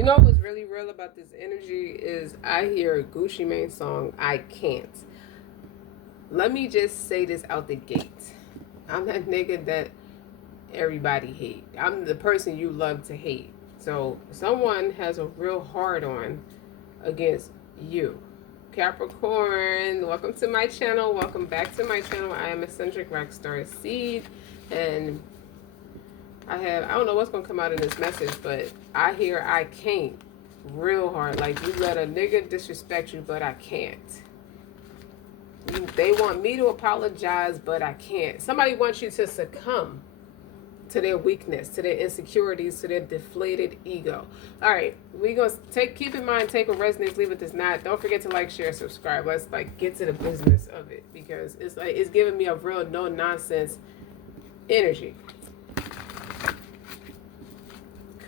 You know what's really real about this energy is I hear a Gucci Mane song, I Can't. Let me just say this out the gate. I'm that nigga that everybody hate. I'm the person you love to hate. So someone has a real hard on against you. Capricorn, welcome to my channel. Welcome back to my channel. I am eccentric RockStar'Seed, and I don't know what's gonna come out in this message, but I hear I can't real hard. Like, you let a nigga disrespect you, but I can't. They want me to apologize, but I can't. Somebody wants you to succumb to their weakness, to their insecurities, to their deflated ego. All right, we gonna keep in mind, take what resonates, leave it does not. Don't forget to like, share, subscribe. Let's get to the business of it, because it's giving me a real no nonsense energy.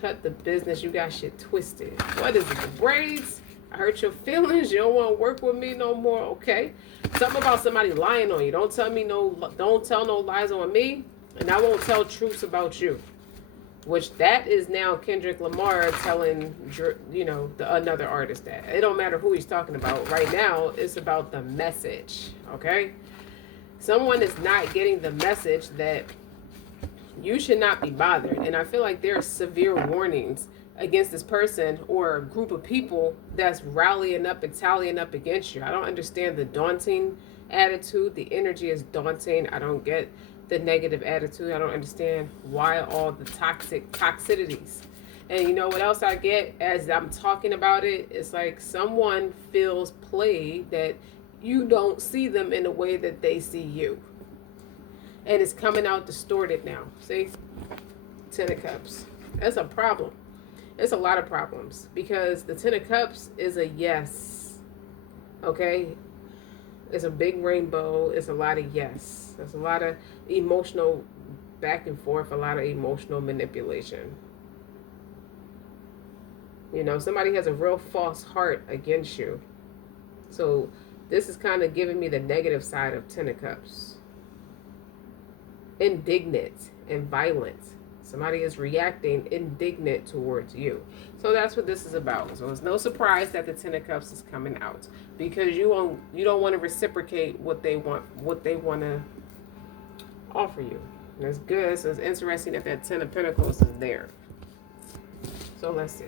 Cut the business, you got shit twisted. What is it, the braids? I hurt your feelings, you don't want to work with me no more. Okay, something about somebody lying on you. Don't tell no lies on me, and I won't tell truths about you. Which that is now Kendrick Lamar telling, another artist that. It don't matter who he's talking about. Right now, it's about the message, okay? Someone is not getting the message that you should not be bothered. And I feel like there are severe warnings against this person or a group of people that's rallying up and tallying up against you. I don't understand the daunting attitude. The energy is daunting. I don't get the negative attitude. I don't understand why all the toxicities. And you know what else I get as I'm talking about it? It's like someone feels played, that you don't see them in the way that they see you. And it's coming out distorted now. See? Ten of Cups. That's a problem. It's a lot of problems, because the Ten of Cups is a yes. Okay? It's a big rainbow. It's a lot of yes. There's a lot of emotional back and forth, a lot of emotional manipulation. Somebody has a real false heart against you. So this is kind of giving me the negative side of Ten of Cups. Indignant and violent. Somebody is reacting indignant towards you. So that's what this is about. So it's no surprise that the Ten of Cups is coming out, because you don't want to reciprocate what they want to offer you. And it's good. So it's interesting that Ten of Pentacles is there. So let's see.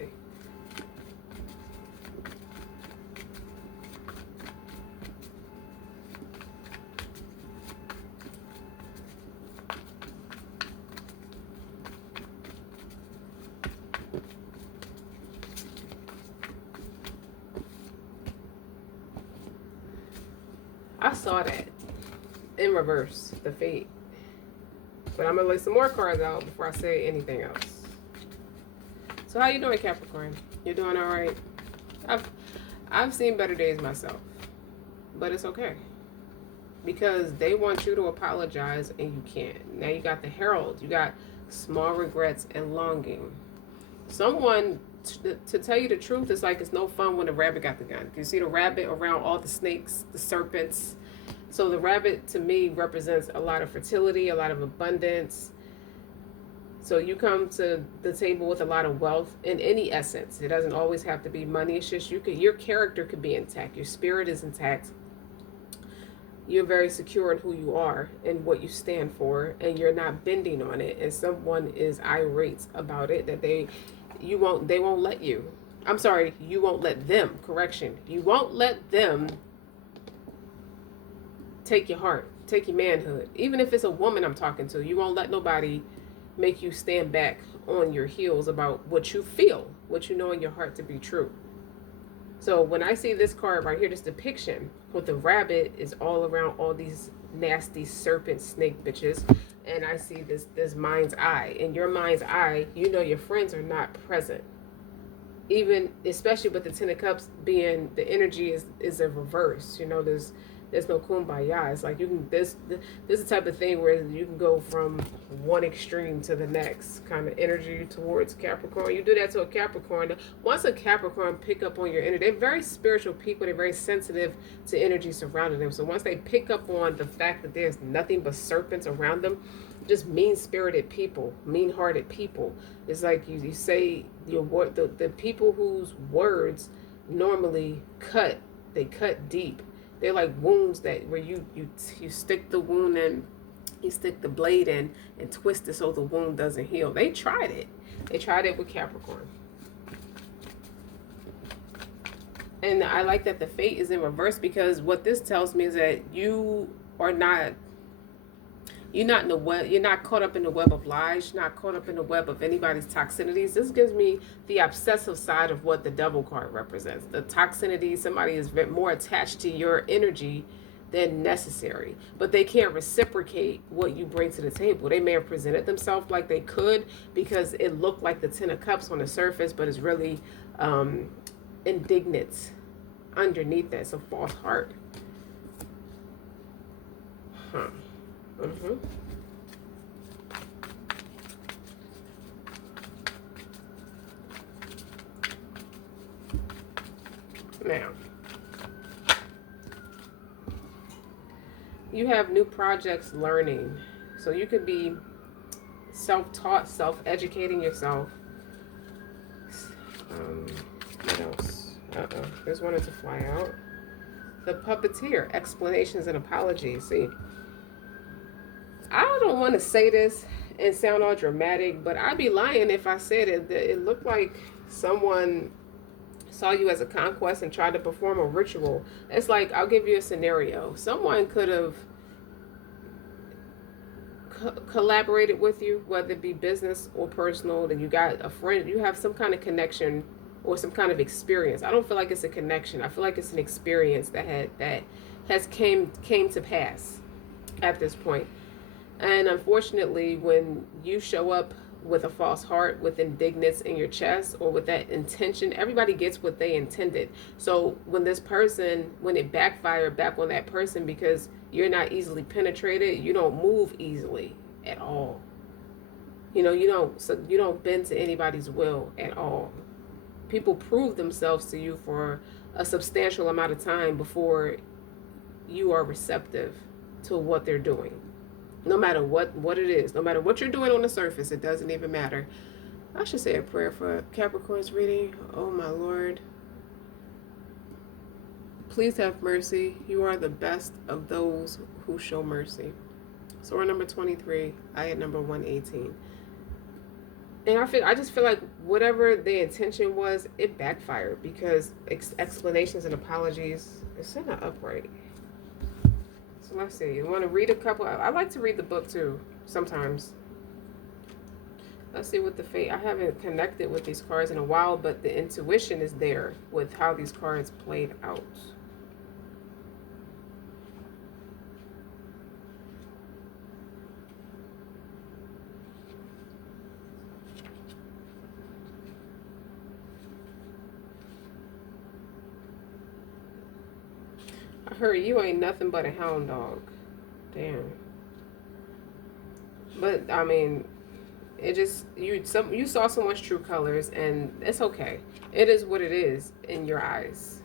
I saw that in reverse, the fate. But I'm going to lay some more cards out before I say anything else. So how you doing, Capricorn? You're doing all right? I've seen better days myself. But it's okay. Because they want you to apologize and you can't. Now you got the Herald. You got small regrets and longing. Someone, to tell you the truth, it's like it's no fun when the rabbit got the gun. You see the rabbit around all the snakes, the serpents. So the rabbit, to me, represents a lot of fertility, a lot of abundance. So you come to the table with a lot of wealth in any essence. It doesn't always have to be money. It's just your character could be intact. Your spirit is intact. You're very secure in who you are and what you stand for, and you're not bending on it. And someone is irate about it, that they won't let you. I'm sorry, you won't let them. Correction. You won't let them take your heart, take your manhood. Even if it's a woman I'm talking to, you won't let nobody make you stand back on your heels about what you feel, what you know in your heart to be true. So when I see this card right here, this depiction with the rabbit is all around all these nasty serpent snake bitches, and I see this mind's eye. In your mind's eye, your friends are not present. Even, especially with the Ten of Cups being, the energy is a reverse. There's no kumbaya. It's like this is the type of thing where you can go from one extreme to the next kind of energy towards Capricorn. You do that to a Capricorn. Once a Capricorn pick up on your energy, they're very spiritual people. They're very sensitive to energy surrounding them. So once they pick up on the fact that there's nothing but serpents around them, just mean-spirited people, mean-hearted people. It's like you say your word, the people whose words normally cut, they cut deep. They're like wounds that where you stick the wound in, you stick the blade in and twist it so the wound doesn't heal. They tried it. They tried it with Capricorn. And I like that the fate is in reverse, because what this tells me is that you are not, you're not in the web, you're not caught up in the web of lies, you're not caught up in the web of anybody's toxicities. This gives me the obsessive side of what the devil card represents. The toxicity, somebody is more attached to your energy than necessary, but they can't reciprocate what you bring to the table. They may have presented themselves like they could because it looked like the 10 of cups on the surface, but it's really indignant underneath that. It's a false heart. Now, you have new projects learning. So you could be self-taught, self-educating yourself. What else? There's one to fly out. The puppeteer, explanations and apologies. See, I don't want to say this and sound all dramatic, but I'd be lying if I said it looked like someone saw you as a conquest and tried to perform a ritual. It's like, I'll give you a scenario. Someone could have collaborated with you, whether it be business or personal, then you got a friend, you have some kind of connection or some kind of experience. I don't feel like it's a connection. I feel like it's an experience that has came to pass at this point. And unfortunately, when you show up with a false heart, with indignance in your chest, or with that intention, everybody gets what they intended. So when it backfired back on that person, because you're not easily penetrated, you don't move easily at all. You don't bend to anybody's will at all. People prove themselves to you for a substantial amount of time before you are receptive to what they're doing. No matter what it is, no matter what you're doing on the surface, it doesn't even matter. I should say a prayer for Capricorn's reading. Oh my Lord. Please have mercy. You are the best of those who show mercy. Surah number 23, ayat number 118. And I just feel like whatever the intention was, it backfired, because explanations and apologies, it's in the upright. So let's see. You want to read a couple? I like to read the book too, sometimes. Let's see what the fate. I haven't connected with these cards in a while, but the intuition is there with how these cards played out. I heard you ain't nothing but a hound dog. Damn. But I mean, it just you saw someone's true colors, and it's okay. It is what it is in your eyes.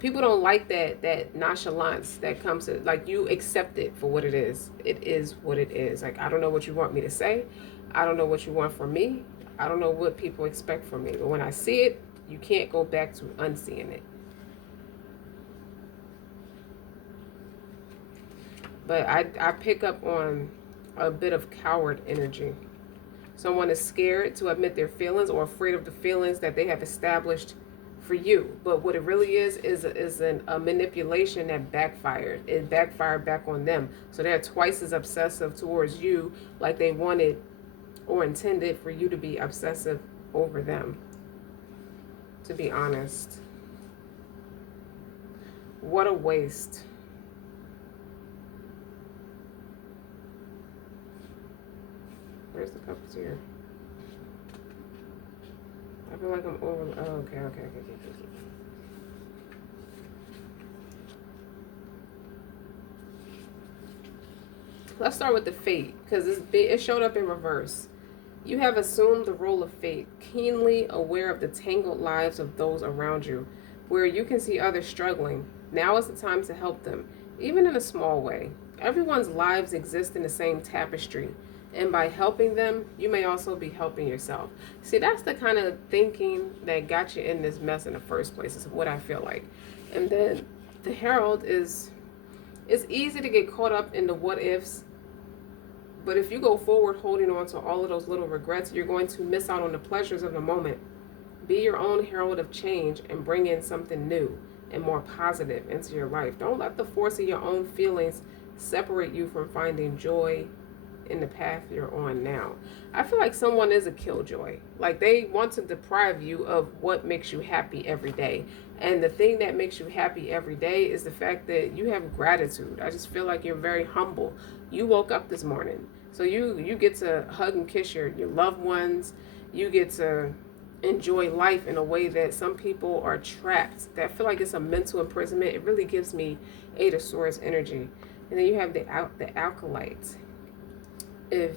People don't like that nonchalance that comes to, like, you accept it for what it is. It is what it is. Like, I don't know what you want me to say. I don't know what you want from me. I don't know what people expect from me. But when I see it, you can't go back to unseeing it. But I pick up on a bit of coward energy. Someone is scared to admit their feelings or afraid of the feelings that they have established for you. But what it really is a manipulation that backfired. It backfired back on them. So they're twice as obsessive towards you, like they wanted or intended for you to be obsessive over them. To be honest. What a waste. Where's the cups here? I feel like I'm over. Oh, okay. Let's start with the fate, because it showed up in reverse. You have assumed the role of fate, keenly aware of the tangled lives of those around you, where you can see others struggling. Now is the time to help them, even in a small way. Everyone's lives exist in the same tapestry. And by helping them, you may also be helping yourself. See, that's the kind of thinking that got you in this mess in the first place, is what I feel like. And then the Herald is, it's easy to get caught up in the what ifs, but if you go forward holding on to all of those little regrets, you're going to miss out on the pleasures of the moment. Be your own herald of change and bring in something new and more positive into your life. Don't let the force of your own feelings separate you from finding joy in the path you're on now. I feel like someone is a killjoy. Like they want to deprive you of what makes you happy every day. And the thing that makes you happy every day is the fact that you have gratitude. I just feel like you're very humble. You woke up this morning. So you get to hug and kiss your loved ones. You get to enjoy life in a way that some people are trapped. That feel like it's a mental imprisonment. It really gives me Eight of Swords energy. And then you have the Acolyte. If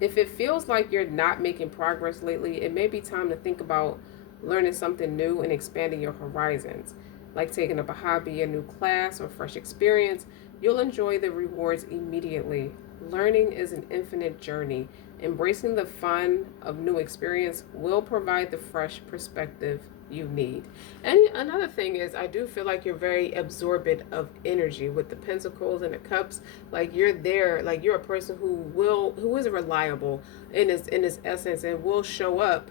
it feels like you're not making progress lately, it may be time to think about learning something new and expanding your horizons, like taking up a hobby, a new class, or fresh experience. You'll enjoy the rewards immediately. Learning is an infinite journey. Embracing the fun of new experience will provide the fresh perspective you need. And another thing is, I do feel like you're very absorbent of energy with the Pentacles and the Cups. Like you're there, like you're a person who is reliable in his essence and will show up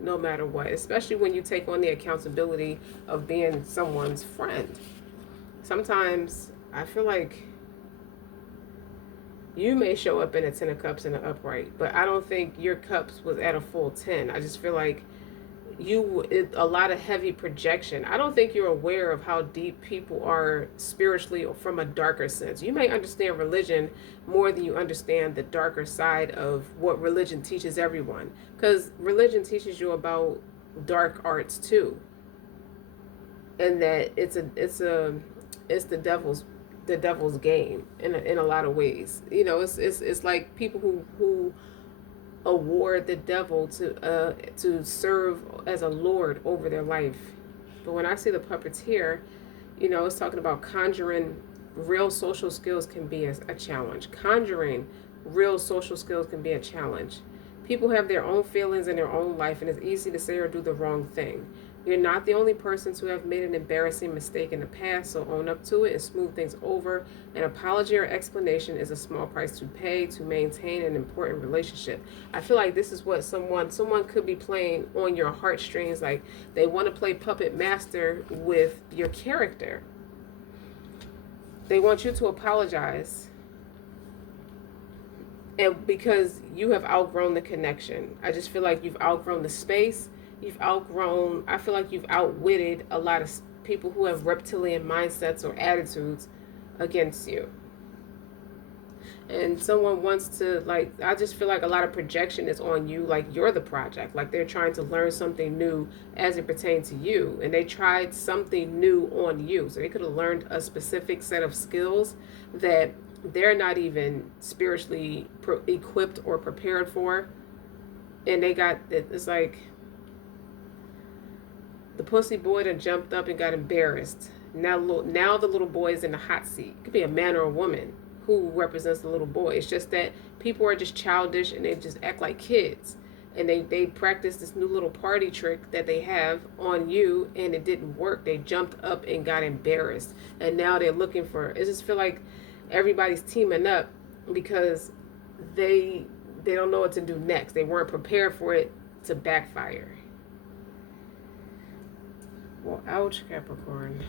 no matter what, especially when you take on the accountability of being someone's friend. Sometimes I feel like you may show up in a 10 of Cups in the upright, but I don't think your cups was at a full 10. I just feel like a lot of heavy projection. I don't think you're aware of how deep people are spiritually or from a darker sense. You may understand religion more than you understand the darker side of what religion teaches everyone, because religion teaches you about dark arts too, and that it's the devil's game in a lot of ways. You know, it's like people who award the devil to serve as a lord over their life. But when I see the puppeteer, you know, it's talking about conjuring real social skills can be a challenge. Conjuring real social skills can be a challenge. People have their own feelings in their own life, and it's easy to say or do the wrong thing. You're not the only person to have made an embarrassing mistake in the past, so own up to it and smooth things over. An apology or explanation is a small price to pay to maintain an important relationship. I feel like this is what someone could be playing on your heartstrings. Like they want to play puppet master with your character. They want you to apologize, and because you have outgrown the connection. I just feel like you've outgrown the space. I feel like you've outwitted a lot of people who have reptilian mindsets or attitudes against you. And someone wants to, like, I just feel like a lot of projection is on you, like you're the project. Like they're trying to learn something new as it pertains to you. And they tried something new on you. So they could have learned a specific set of skills that they're not even spiritually equipped or prepared for. And it's like, the pussy boy done jumped up and got embarrassed. Now the little boy is in the hot seat. It could be a man or a woman who represents the little boy. It's just that people are just childish and they just act like kids. And they practice this new little party trick that they have on you, and it didn't work. They jumped up and got embarrassed. And now they're looking for, it just feel like everybody's teaming up because they don't know what to do next. They weren't prepared for it to backfire. Well, ouch, Capricorn.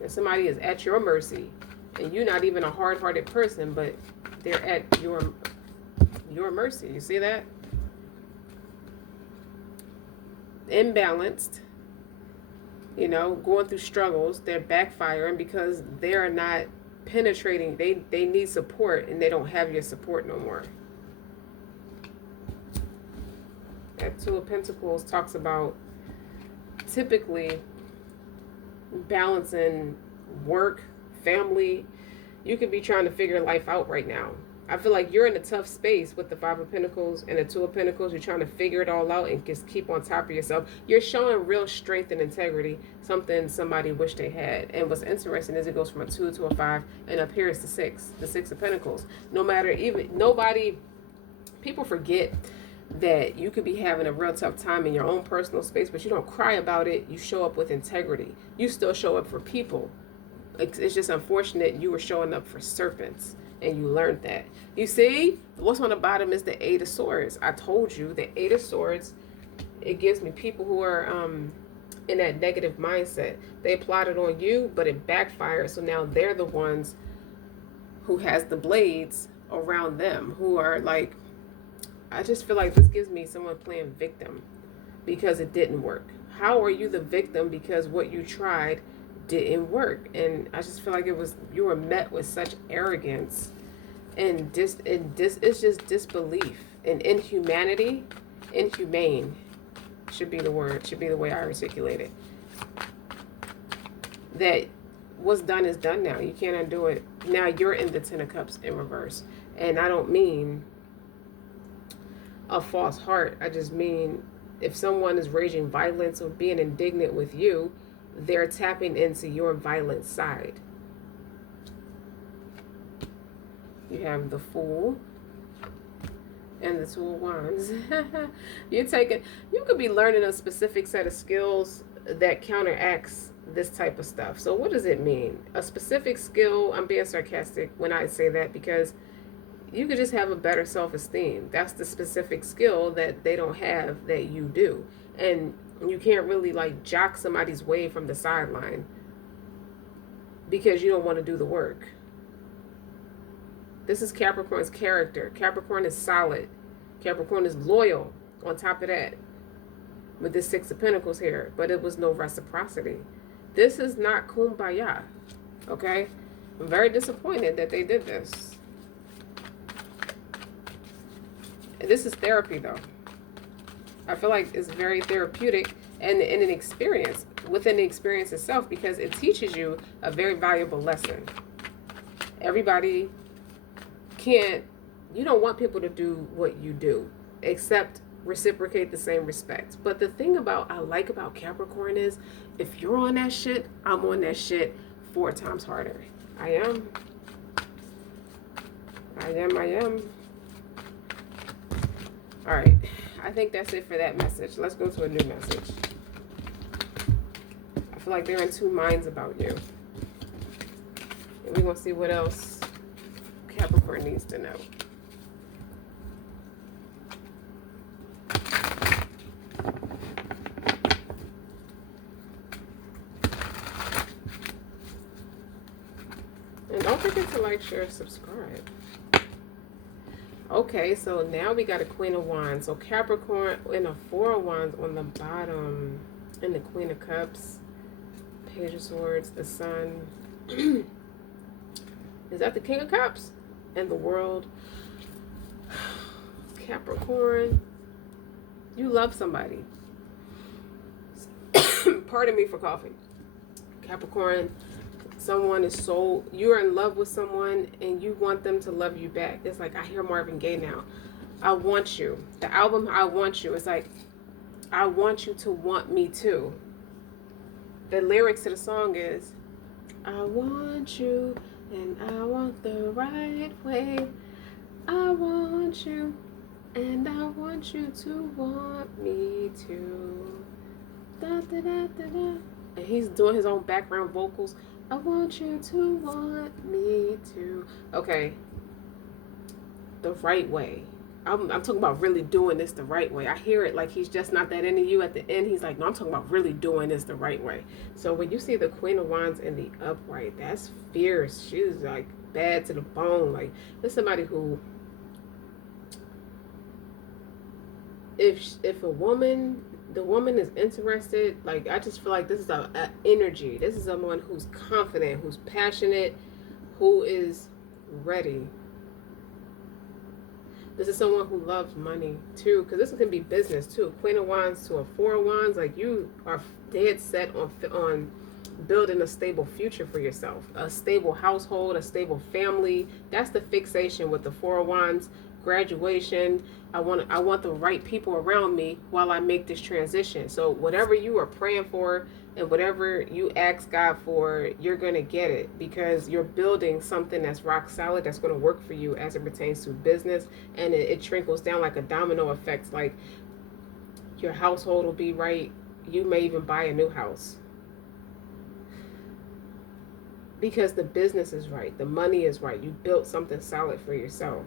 And somebody is at your mercy, and you're not even a hard-hearted person, but they're at your mercy. You see that? Imbalanced. You know, going through struggles. They're backfiring because they're not penetrating. They need support, and they don't have your support no more. That Two of Pentacles talks about typically balancing work, family. You could be trying to figure life out right now. I feel like you're in a tough space with the Five of Pentacles and the Two of Pentacles. You're trying to figure it all out and just keep on top of yourself. You're showing real strength and integrity, something somebody wished they had. And what's interesting is it goes from a 2 to a 5, and up here is the 6, the 6 of Pentacles. No matter, even nobody, people forget that you could be having a real tough time in your own personal space, but you don't cry about it. You show up with integrity. You still show up for people. It's just unfortunate you were showing up for serpents. And you learned that. You see, what's on the bottom is the Eight of Swords. I told you the Eight of Swords, it gives me people who are in that negative mindset. They plotted on you, but it backfired. So now they're the ones who has the blades around them, who are like, I just feel like this gives me someone playing victim because it didn't work. How are you the victim because what you tried didn't work? And I just feel like you were met with such arrogance and it's just disbelief and inhumanity. Inhumane should be the word, should be the way I articulate it. That what's done is done now. You can't undo it. Now you're in the Ten of Cups in reverse. And I don't mean a false heart. I just mean if someone is raging violence or being indignant with you, they're tapping into your violent side. You have the Fool and the Two of Wands. You could be learning a specific set of skills that counteracts this type of stuff. So what does it mean? A specific skill, I'm being sarcastic when I say that because you could just have a better self-esteem. That's the specific skill that they don't have that you do. And you can't really like jock somebody's way from the sideline because you don't want to do the work. This is Capricorn's character. Capricorn is solid. Capricorn is loyal on top of that with this Six of Pentacles here, but it was no reciprocity. This is not kumbaya, okay? I'm very disappointed that they did this. And this is therapy though. I feel like it's very therapeutic and an experience within the experience itself because it teaches you a very valuable lesson. Everybody can't, you don't want people to do what you do, except reciprocate the same respect. But the thing I like about Capricorn is if you're on that shit, I'm on that shit 4 times harder. I am. All right. I think that's it for that message. Let's go to a new message. I feel like they're in 2 minds about you. And we're going to see what else Capricorn needs to know. And don't forget to like, share, subscribe. Okay, so now we got a Queen of Wands. So Capricorn and a 4 of Wands on the bottom. And the Queen of Cups. Page of Swords, the Sun. Is that the King of Cups? And the World. Capricorn. You love somebody. Pardon me for coughing. Capricorn. Someone is so, you're in love with someone and you want them to love you back. It's like, I hear Marvin Gaye now. I want you. The album, I Want You. It's like, I want you to want me too. The lyrics to the song is, I want you and I want the right way. I want you and I want you to want me too. Da, da, da, da, da. And he's doing his own background vocals. I want you to want me to. Okay. The right way. I'm talking about really doing this the right way. I hear it like he's just not that into you. At the end, he's like, no, I'm talking about really doing this the right way. So when you see the Queen of Wands in the upright, that's fierce. She's like bad to the bone. Like, there's somebody who, if a woman, the woman is interested, like, I just feel like this is a energy. This is someone who's confident, who's passionate, who is ready. This is someone who loves money too, because this can be business too. Queen of Wands to a 4 of Wands, like you are dead set on building a stable future for yourself, a stable household, a stable family. That's the fixation with the Four of Wands. Graduation. I want the right people around me while I make this transition. So whatever you are praying for and whatever you ask God for, you're going to get it, because you're building something that's rock solid, that's going to work for you as it pertains to business. And it trickles down like a domino effect. Like your household will be right. You may even buy a new house, because the business is right, the money is right. You built something solid for yourself.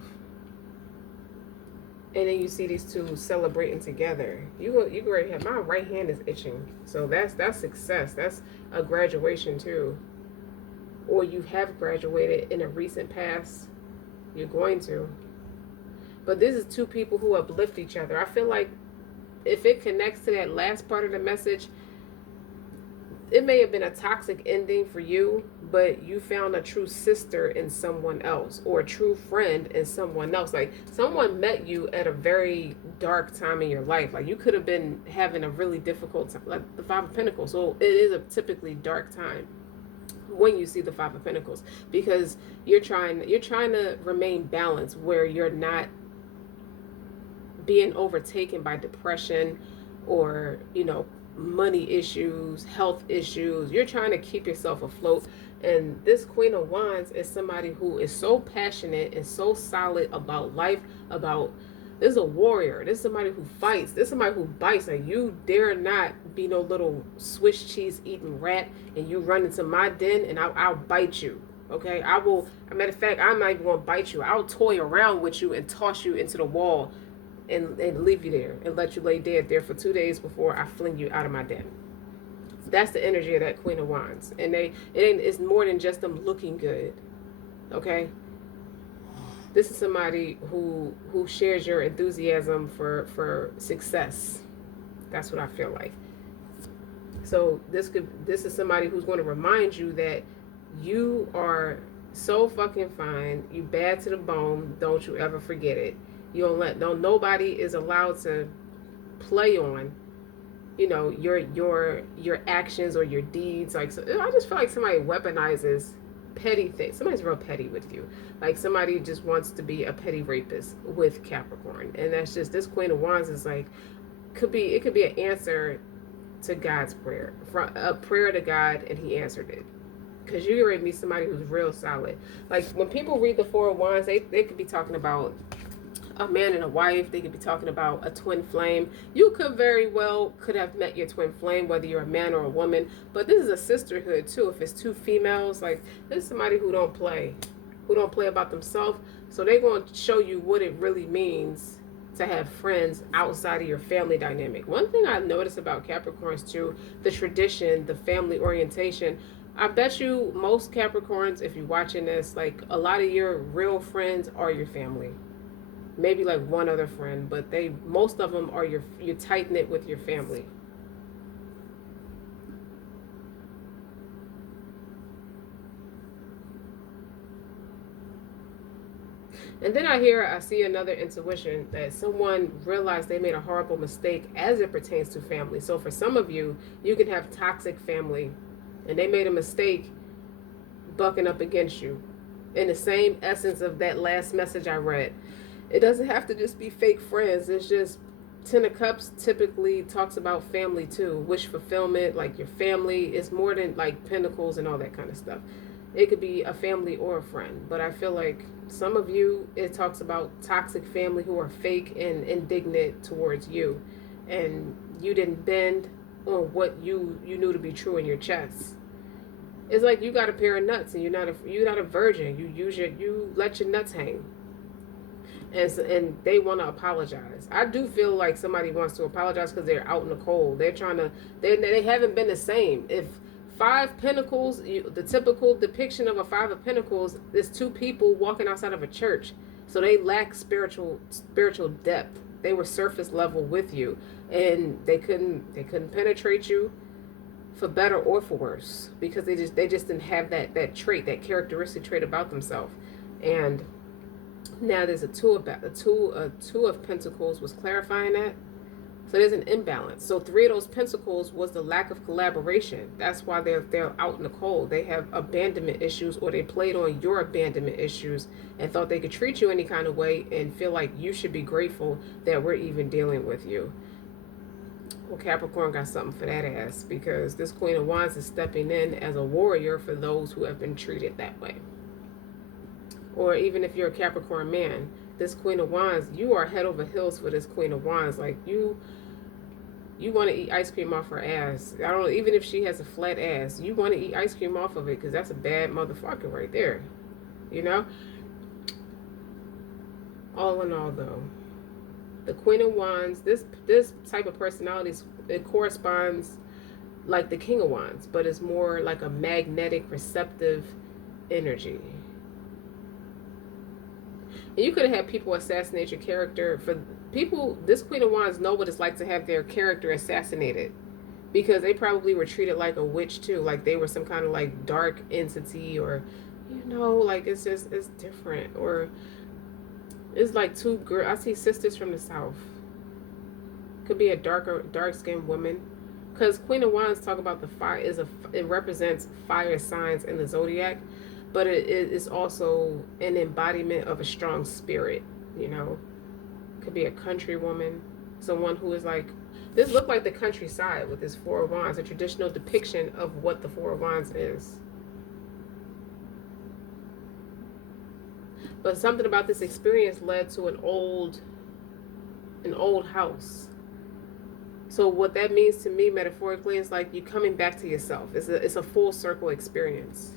And then you see these two celebrating together. You go right here. My right hand is itching. So that's success. That's a graduation too. Or you have graduated in a recent past. You're going to. But this is two people who uplift each other. I feel like if it connects to that last part of the message, it may have been a toxic ending for you, but you found a true sister in someone else, or a true friend in someone else. Like someone met you at a very dark time in your life. Like you could have been having a really difficult time, like the Five of Pentacles. So it is a typically dark time when you see the Five of Pentacles, because you're trying to remain balanced, where you're not being overtaken by depression or, money issues, health issues. You're trying to keep yourself afloat. And this Queen of Wands is somebody who is so passionate and so solid about life, this is a warrior. This is somebody who fights. This is somebody who bites. Like, you dare not be no little Swiss cheese eating rat and you run into my den and I'll bite you. Okay? I will, as a matter of fact, I'm not even going to bite you. I'll toy around with you and toss you into the wall and leave you there and let you lay dead there for 2 days before I fling you out of my den. That's the energy of that Queen of Wands. And it's more than just them looking good. Okay? This is somebody who shares your enthusiasm for success. That's what I feel like. So this is somebody who's going to remind you that you are so fucking fine. You bad to the bone. Don't you ever forget it. You don't nobody is allowed to play on, your actions or your deeds. Like, so I just feel like somebody weaponizes petty things. Somebody's real petty with you. Like somebody just wants to be a petty rapist with Capricorn. And that's just, this Queen of Wands is like, it could be an answer to God's prayer. A prayer to God, and he answered it. Because you already meet somebody who's real solid. Like when people read the Four of Wands, they could be talking about a man and a wife. They could be talking about a twin flame. You could have met your twin flame, whether you're a man or a woman. But this is a sisterhood too. If it's two females, like this is somebody who don't play about themselves. So they're going to show you what it really means to have friends outside of your family dynamic. One thing I noticed about Capricorns too, the tradition, the family orientation. I bet you most Capricorns, if you're watching this, like a lot of your real friends are your family. Maybe like one other friend, but most of them are you're tight knit with your family. And then I see another intuition that someone realized they made a horrible mistake as it pertains to family. So for some of you, you can have toxic family and they made a mistake bucking up against you. In the same essence of that last message I read. It doesn't have to just be fake friends. It's just Ten of Cups typically talks about family too. Wish fulfillment, like your family. It's more than like pentacles and all that kind of stuff. It could be a family or a friend. But I feel like some of you, it talks about toxic family who are fake and indignant towards you. And you didn't bend on what you knew to be true in your chest. It's like you got a pair of nuts and you're not a virgin. You let your nuts hang. And they want to apologize. I do feel like somebody wants to apologize because they're out in the cold. They haven't been the same. If Five Pentacles, the typical depiction of a Five of Pentacles is two people walking outside of a church. So they lack spiritual depth. They were surface level with you, and they couldn't penetrate you for better or for worse, because they just didn't have that trait, that characteristic trait about themselves. And now there's a two of Pentacles was clarifying that. So there's an imbalance. So 3 of those pentacles was the lack of collaboration. That's why they're out in the cold. They have abandonment issues, or they played on your abandonment issues and thought they could treat you any kind of way and feel like you should be grateful that we're even dealing with you. Well, Capricorn got something for that ass, because this Queen of Wands is stepping in as a warrior for those who have been treated that way. Or even if you're a Capricorn man, this Queen of Wands, you are head over heels for this Queen of Wands. Like, you want to eat ice cream off her ass. I don't know, even if she has a flat ass, you want to eat ice cream off of it, because that's a bad motherfucker right there. You know? All in all, though, the Queen of Wands, this type of personality, it corresponds like the King of Wands, but it's more like a magnetic, receptive energy. And you could have had people assassinate your character. For people, this Queen of Wands know what it's like to have their character assassinated, because they probably were treated like a witch too, like they were some kind of like dark entity, or like it's different. Or it's like two girls. I see sisters from the south. Could be a dark-skinned woman, because Queen of Wands talk about the fire it represents fire signs in the zodiac, but it is also an embodiment of a strong spirit. Could be a country woman, someone who is like, this look like the countryside with this Four of Wands, a traditional depiction of what the Four of Wands is. But something about this experience led to an old house. So what that means to me metaphorically is like you coming back to yourself. It's a full circle experience.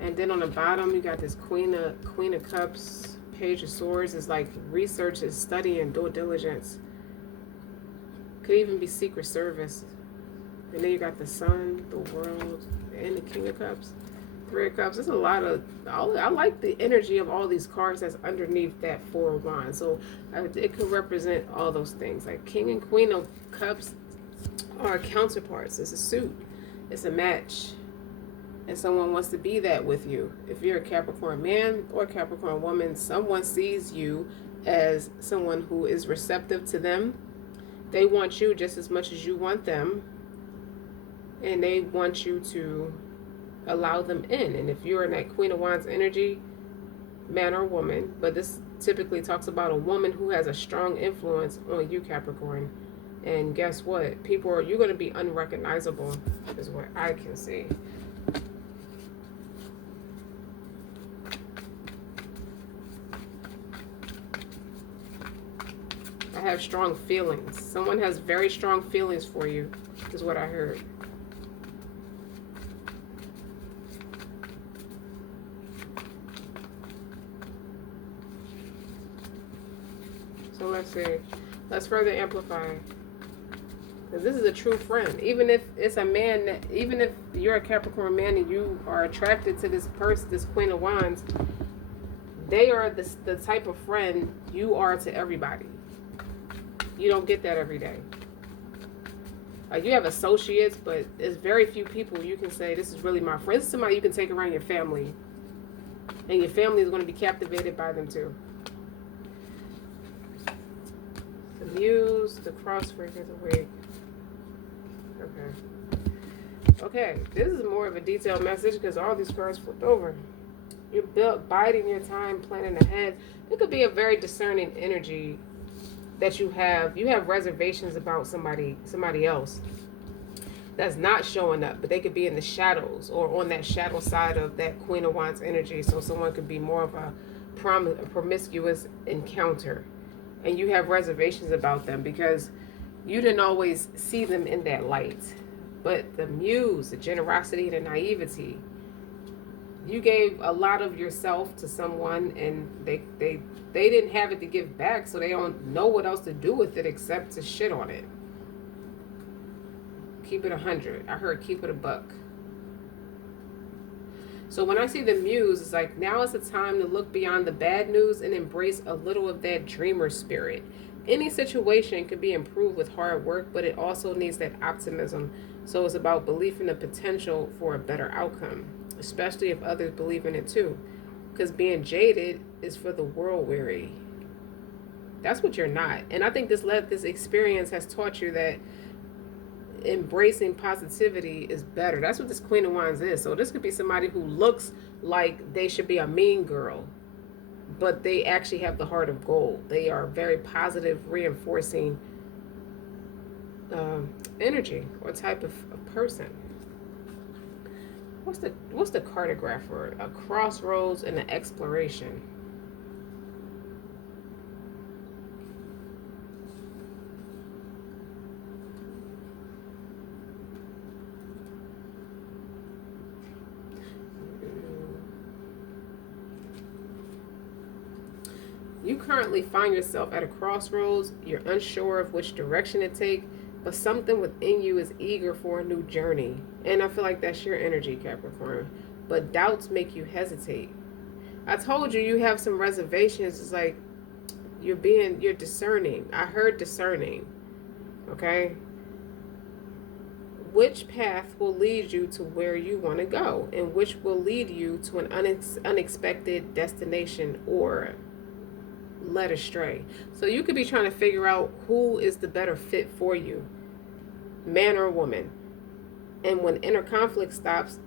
And then on the bottom you got this Queen of Cups, Page of Swords. Is like research and study and due diligence. Could even be Secret Service. And then you got the Sun, the World, and the King of Cups. Three of Cups. There's a lot of, I like the energy of all these cards that's underneath that Four of Wands. So it could represent all those things. Like King and Queen of Cups are counterparts. It's a suit. It's a match. And someone wants to be that with you. If you're a Capricorn man or Capricorn woman, someone sees you as someone who is receptive to them. They want you just as much as you want them. And they want you to allow them in. And if you're in that Queen of Wands energy, man or woman, but this typically talks about a woman who has a strong influence on you, Capricorn. And guess what? You're going to be unrecognizable, is what I can see. I have strong feelings. Someone has very strong feelings for you, is what I heard. So let's see. Let's further amplify. Because this is a true friend. Even if it's a man, even if you're a Capricorn man and you are attracted to this person, this Queen of Wands, they are the type of friend you are to everybody. You don't get that every day. Like, you have associates, but there's very few people you can say, this is really my friend. This is somebody you can take around your family. And your family is going to be captivated by them too. The Muse, the Crossbreaker, the Wig. Okay, this is more of a detailed message because all these cards flipped over. You're biding your time, planning ahead. It could be a very discerning energy that you have. You have reservations about somebody else that's not showing up, but they could be in the shadows or on that shadow side of that Queen of Wands energy. So someone could be more of a promiscuous encounter, and you have reservations about them because you didn't always see them in that light. But the Muse, the generosity, the naivety, you gave a lot of yourself to someone, and they didn't have it to give back, so they don't know what else to do with it except to shit on it. Keep it 100. I heard keep it a buck. So when I see the Muse, it's like now is the time to look beyond the bad news and embrace a little of that dreamer spirit. Any situation can be improved with hard work, but it also needs that optimism. So it's about belief in the potential for a better outcome, especially if others believe in it too. Because being jaded is for the world weary. That's what you're not. And I think this experience has taught you that embracing positivity is better. That's what this Queen of Wands is. So this could be somebody who looks like they should be a mean girl, but they actually have the heart of gold. They are very positive, reinforcing energy or type of person. What's the cartograph word? A crossroads and an exploration. You currently find yourself at a crossroads. You're unsure of which direction to take, but something within you is eager for a new journey. And I feel like that's your energy, Capricorn. But doubts make you hesitate. I told you have some reservations. It's like you're discerning. I heard discerning. Okay? Which path will lead you to where you want to go, and which will lead you to an unexpected destination or led astray. So you could be trying to figure out who is the better fit for you, man or woman. And when inner conflict stops,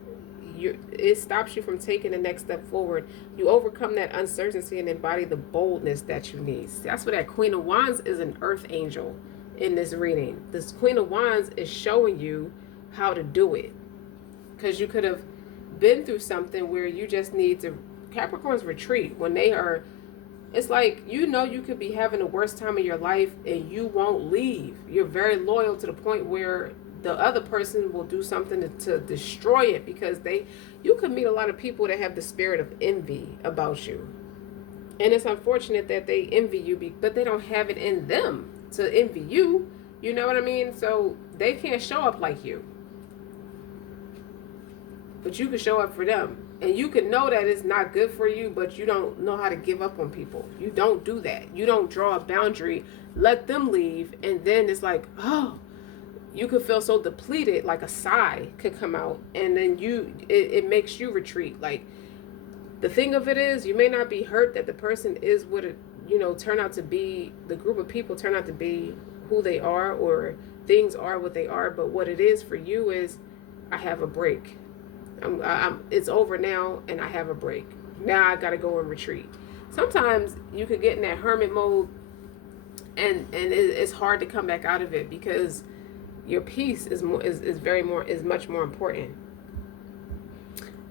it stops you from taking the next step forward. You overcome that uncertainty and embody the boldness that you need. That's what that Queen of Wands is, an earth angel in this reading. This Queen of Wands is showing you how to do it, because you could have been through something where you just need to. Capricorns retreat when they are. It's like, you could be having the worst time of your life and you won't leave. You're very loyal to the point where the other person will do something to destroy it, because you could meet a lot of people that have the spirit of envy about you. And it's unfortunate that they envy you, but they don't have it in them to envy you. You know what I mean? So they can't show up like you. But you can show up for them. And you can know that it's not good for you, but you don't know how to give up on people. You don't do that. You don't draw a boundary, let them leave, and then it's like, oh, you could feel so depleted, like a sigh could come out, and then it makes you retreat. Like, the thing of it is, you may not be hurt that the person is what it, turn out to be, the group of people turn out to be who they are, or things are what they are, but what it is for you is, I have a break. It's over now, and I have a break. Now I gotta go and retreat. Sometimes you could get in that hermit mode, and it's hard to come back out of it, because your peace is much more important.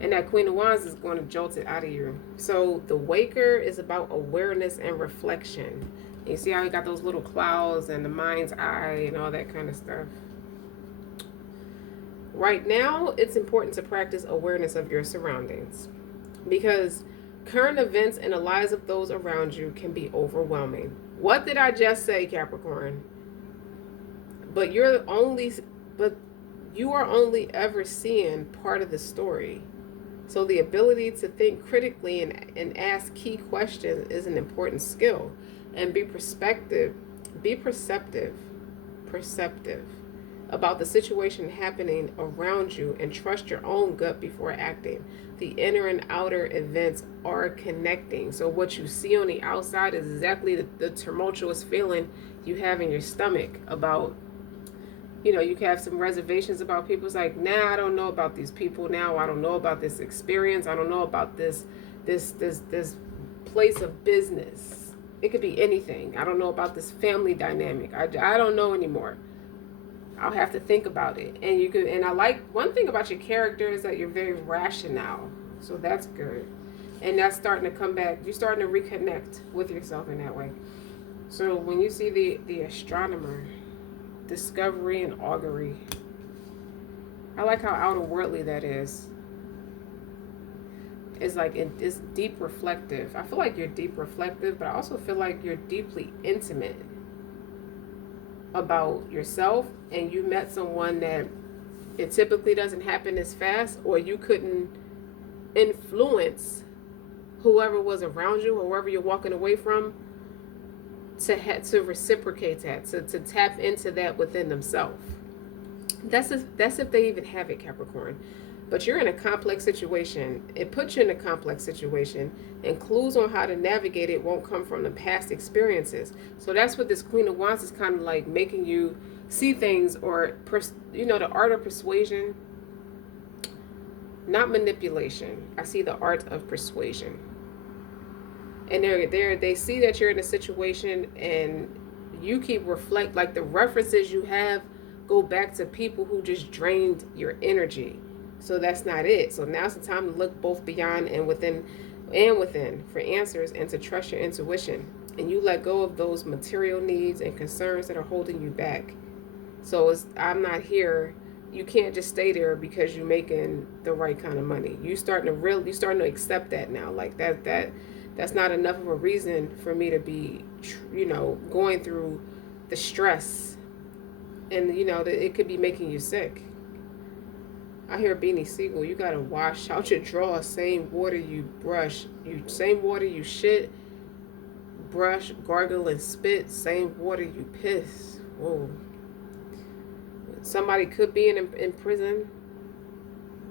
And that Queen of Wands is going to jolt it out of you. So the Waker is about awareness and reflection. You see how you got those little clouds and the mind's eye and all that kind of stuff. Right now, it's important to practice awareness of your surroundings, because current events and the lives of those around you can be overwhelming. What did I just say, Capricorn? But you are only ever seeing part of the story. So the ability to think critically and ask key questions is an important skill. And be perceptive about the situation happening around you, and trust your own gut before acting. The inner and outer events are connecting. So what you see on the outside is exactly the tumultuous feeling you have in your stomach about, you can have some reservations about people. It's like, I don't know about these people now. I don't know about this experience. I don't know about this place of business. It could be anything. I don't know about this family dynamic. I don't know anymore. I'll have to think about it. And I like, one thing about your character is that you're very rational. So that's good. And that's starting to come back. You're starting to reconnect with yourself in that way. So when you see the astronomer, discovery and augury, I like how outer worldly that is. It's like, it's deep reflective. I feel like you're deep reflective, but I also feel like you're deeply intimate about yourself, and you met someone that it typically doesn't happen as fast, or you couldn't influence whoever was around you, or whoever you're walking away from, to reciprocate that, to tap into that within themselves. That's if they even have it, Capricorn. But you're in a complex situation. It puts you in a complex situation, and clues on how to navigate it won't come from the past experiences. So that's what this Queen of Wands is kind of like, making you see things, or the art of persuasion, not manipulation. I see the art of persuasion. And they see that you're in a situation, and you keep like the references you have go back to people who just drained your energy. So that's not it. So now's the time to look both beyond and within for answers, and to trust your intuition. And you let go of those material needs and concerns that are holding you back. So I'm not here. You can't just stay there because you're making the right kind of money. You starting to accept that now. Like that's not enough of a reason for me to be, going through the stress, and it could be making you sick. I hear Beanie Siegel. You gotta wash out your drawers. Same water you brush. Same water you shit, brush, gargle, and spit. Same water you piss. Whoa. Somebody could be in prison,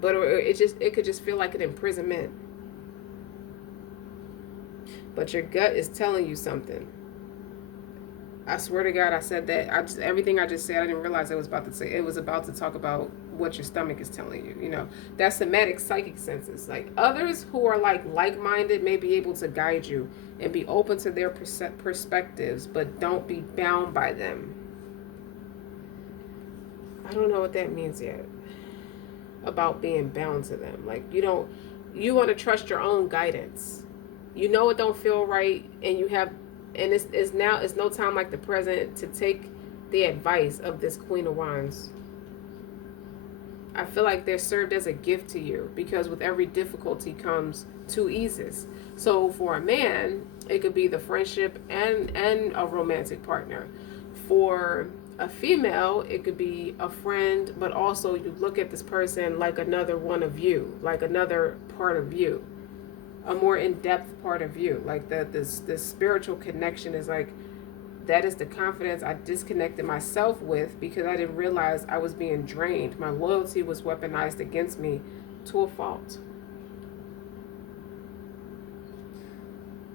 but it could just feel like an imprisonment. But your gut is telling you something. I swear to God, I said that. Everything I just said, I didn't realize I was about to say. It was about to talk about what your stomach is telling you. That's somatic psychic senses. Like, others who are like-minded may be able to guide you and be open to their perspectives, but don't be bound by them. I don't know what that means yet about being bound to them. Like, you want to trust your own guidance. It don't feel right, and it's no time like the present to take the advice of this Queen of Wands. I feel like they're served as a gift to you, because with every difficulty comes two eases. So for a man, it could be the friendship and a romantic partner. For a female, it could be a friend, but also you look at this person like another one of you, like another part of you, a more in-depth part of you. Like this spiritual connection is like, that is the confidence I disconnected myself with, because I didn't realize I was being drained. My loyalty was weaponized against me to a fault.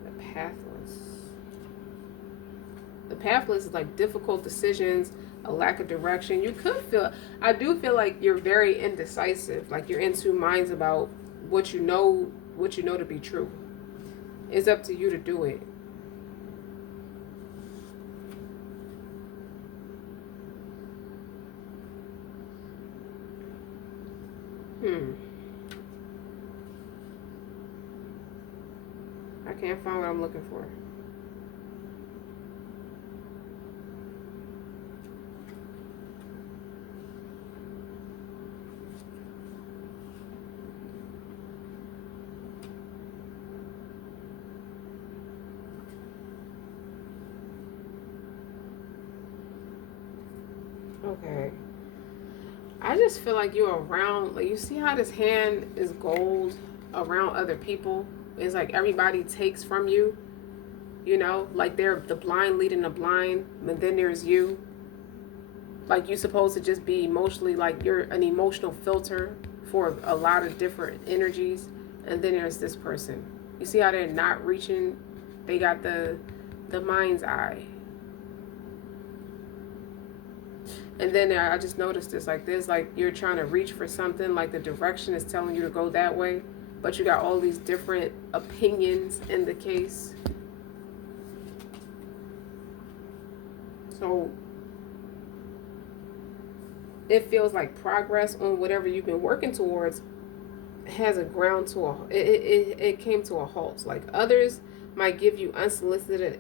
The pathless. The pathless is like difficult decisions, a lack of direction. I do feel like you're very indecisive. Like, you're in two minds about what you know to be true. It's up to you to do it. I can't find what I'm looking for. Okay. I just feel like you're around, like, you see how this hand is gold around other people? It's like everybody takes from you, like they're the blind leading the blind, and then there's you. Like, you're supposed to just be emotionally, like, you're an emotional filter for a lot of different energies, and then there's this person. You see how they're not reaching? They got the mind's eye. And then I just noticed this, like, there's like, you're trying to reach for something, like the direction is telling you to go that way, but you got all these different opinions in the case. So it feels like progress on whatever you've been working towards has a ground to it came to a halt. Like, others might give you unsolicited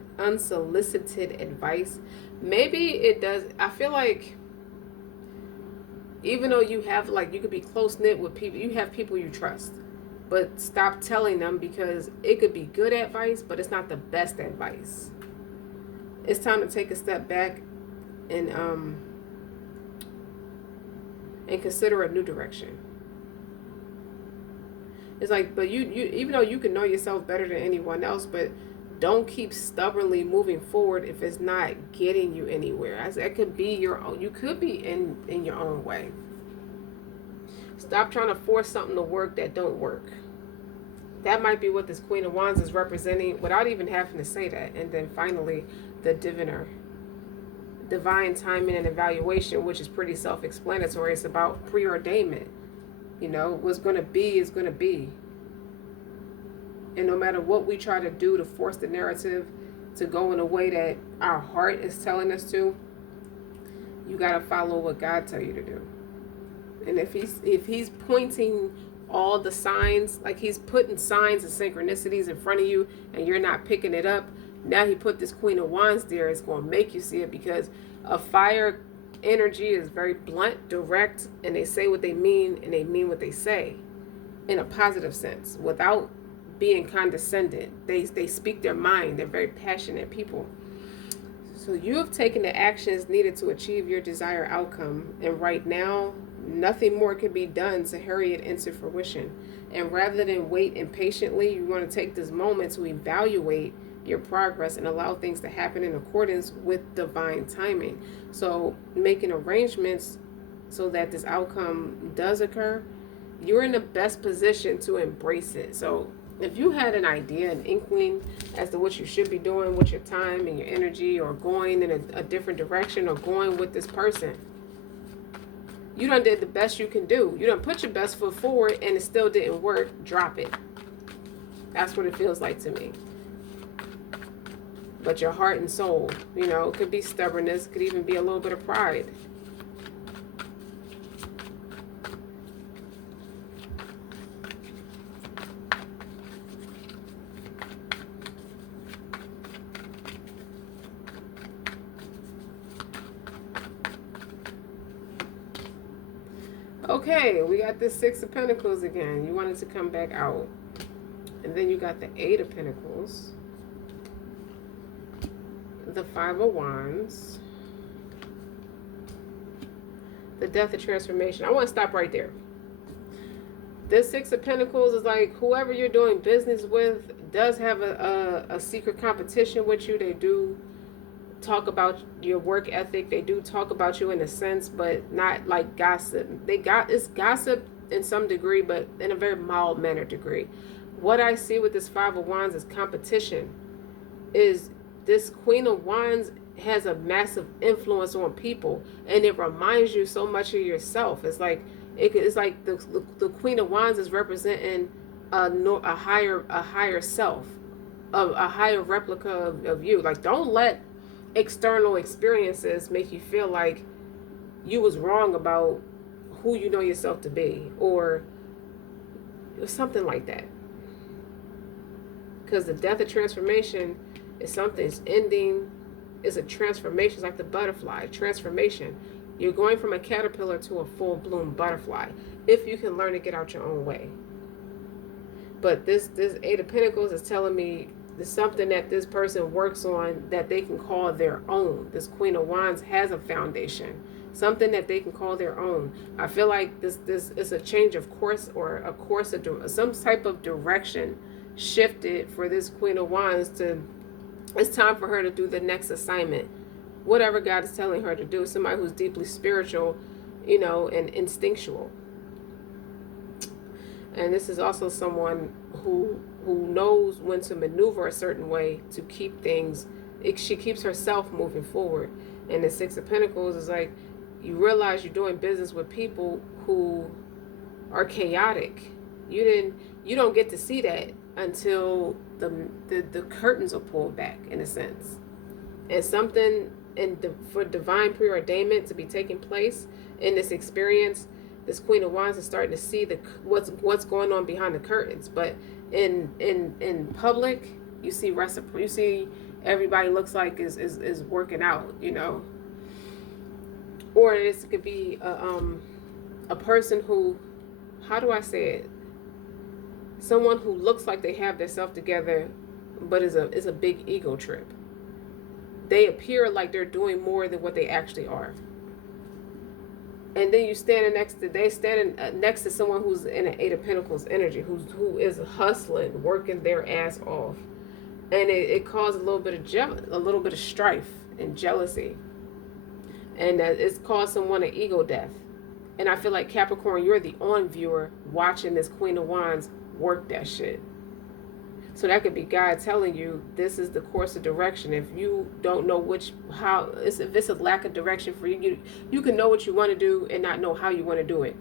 advice. Maybe it does. I feel like, even though you have, like, you could be close-knit with people, you have people you trust, but stop telling them, because it could be good advice, but it's not the best advice. It's time to take a step back and consider a new direction. It's like, but you even though you can know yourself better than anyone else, but don't keep stubbornly moving forward if it's not getting you anywhere. That could be your own. You could be in your own way. Stop trying to force something to work that don't work. That might be what this Queen of Wands is representing without even having to say that. And then finally, the Diviner. Divine timing and evaluation, which is pretty self-explanatory. It's about preordainment. You know, what's going to be is going to be. And no matter what we try to do to force the narrative to go in a way that our heart is telling us to, you got to follow what God tells you to do. And if he's pointing all the signs, like he's putting signs and synchronicities in front of you and you're not picking it up, now he put this Queen of Wands there. It's going to make you see it, because a fire energy is very blunt, direct, and they say what they mean and they mean what they say in a positive sense without being condescending. They speak their mind. They're very passionate people. So you have taken the actions needed to achieve your desired outcome, and right now nothing more can be done to hurry it into fruition. And rather than wait impatiently, you want to take this moment to evaluate your progress and allow things to happen in accordance with divine timing. So making arrangements so that this outcome does occur, you're in the best position to embrace it. So if you had an idea, an inkling as to what you should be doing with your time and your energy, or going in a different direction, or going with this person, you done did the best you can do. You done put your best foot forward and it still didn't work. Drop it. That's what it feels like to me. But your heart and soul, you know, could be stubbornness, could even be a little bit of pride. Okay, we got this Six of Pentacles again. You wanted to come back out. And then you got the Eight of Pentacles. The Five of Wands. The Death of Transformation. I want to stop right there. This Six of Pentacles is like whoever you're doing business with does have a secret competition with you. They do talk about your work ethic. They do talk about you in a sense, but not like gossip. It's gossip in some degree, but in a very mild manner degree. What I see with this Five of Wands is competition. Is this Queen of Wands has a massive influence on people, and it reminds you so much of yourself. It's like the Queen of Wands is representing a higher self, a higher replica of you. Like, don't let external experiences make you feel like you was wrong about who you know yourself to be, or something like that. Because the Death of Transformation is something's ending. It's a transformation. It's like the butterfly transformation. You're going from a caterpillar to a full-bloom butterfly, if you can learn to get out your own way. But this Eight of Pentacles is telling me there's something that this person works on that they can call their own. This Queen of Wands has a foundation, something that they can call their own. I feel like this is a change of course, or a course of some type of direction shifted for this Queen of Wands to. It's time for her to do the next assignment, whatever God is telling her to do. Somebody who's deeply spiritual, you know, and instinctual. And this is also someone who knows when to maneuver a certain way to keep things. She keeps herself moving forward. And the Six of Pentacles is like, you realize you're doing business with people who are chaotic. You don't get to see that until the curtains are pulled back, in a sense. And something for divine preordainment to be taking place in this experience, this Queen of Wands is starting to see what's going on behind the curtains. But in public, you see you see everybody looks like is working out, you know. Or this could be a person who, how do I say it? Someone who looks like they have their self together, but is a big ego trip. They appear like they're doing more than what they actually are. And then you standing next to someone who's in an Eight of Pentacles energy, who is hustling, working their ass off, and it caused a little bit of strife and jealousy, and it's caused someone an ego death. And I feel like Capricorn, you're the on viewer watching this Queen of Wands work that shit. So that could be God telling you this is the course of direction. If you don't know if it's a lack of direction for you, you can know what you want to do and not know how you want to do it.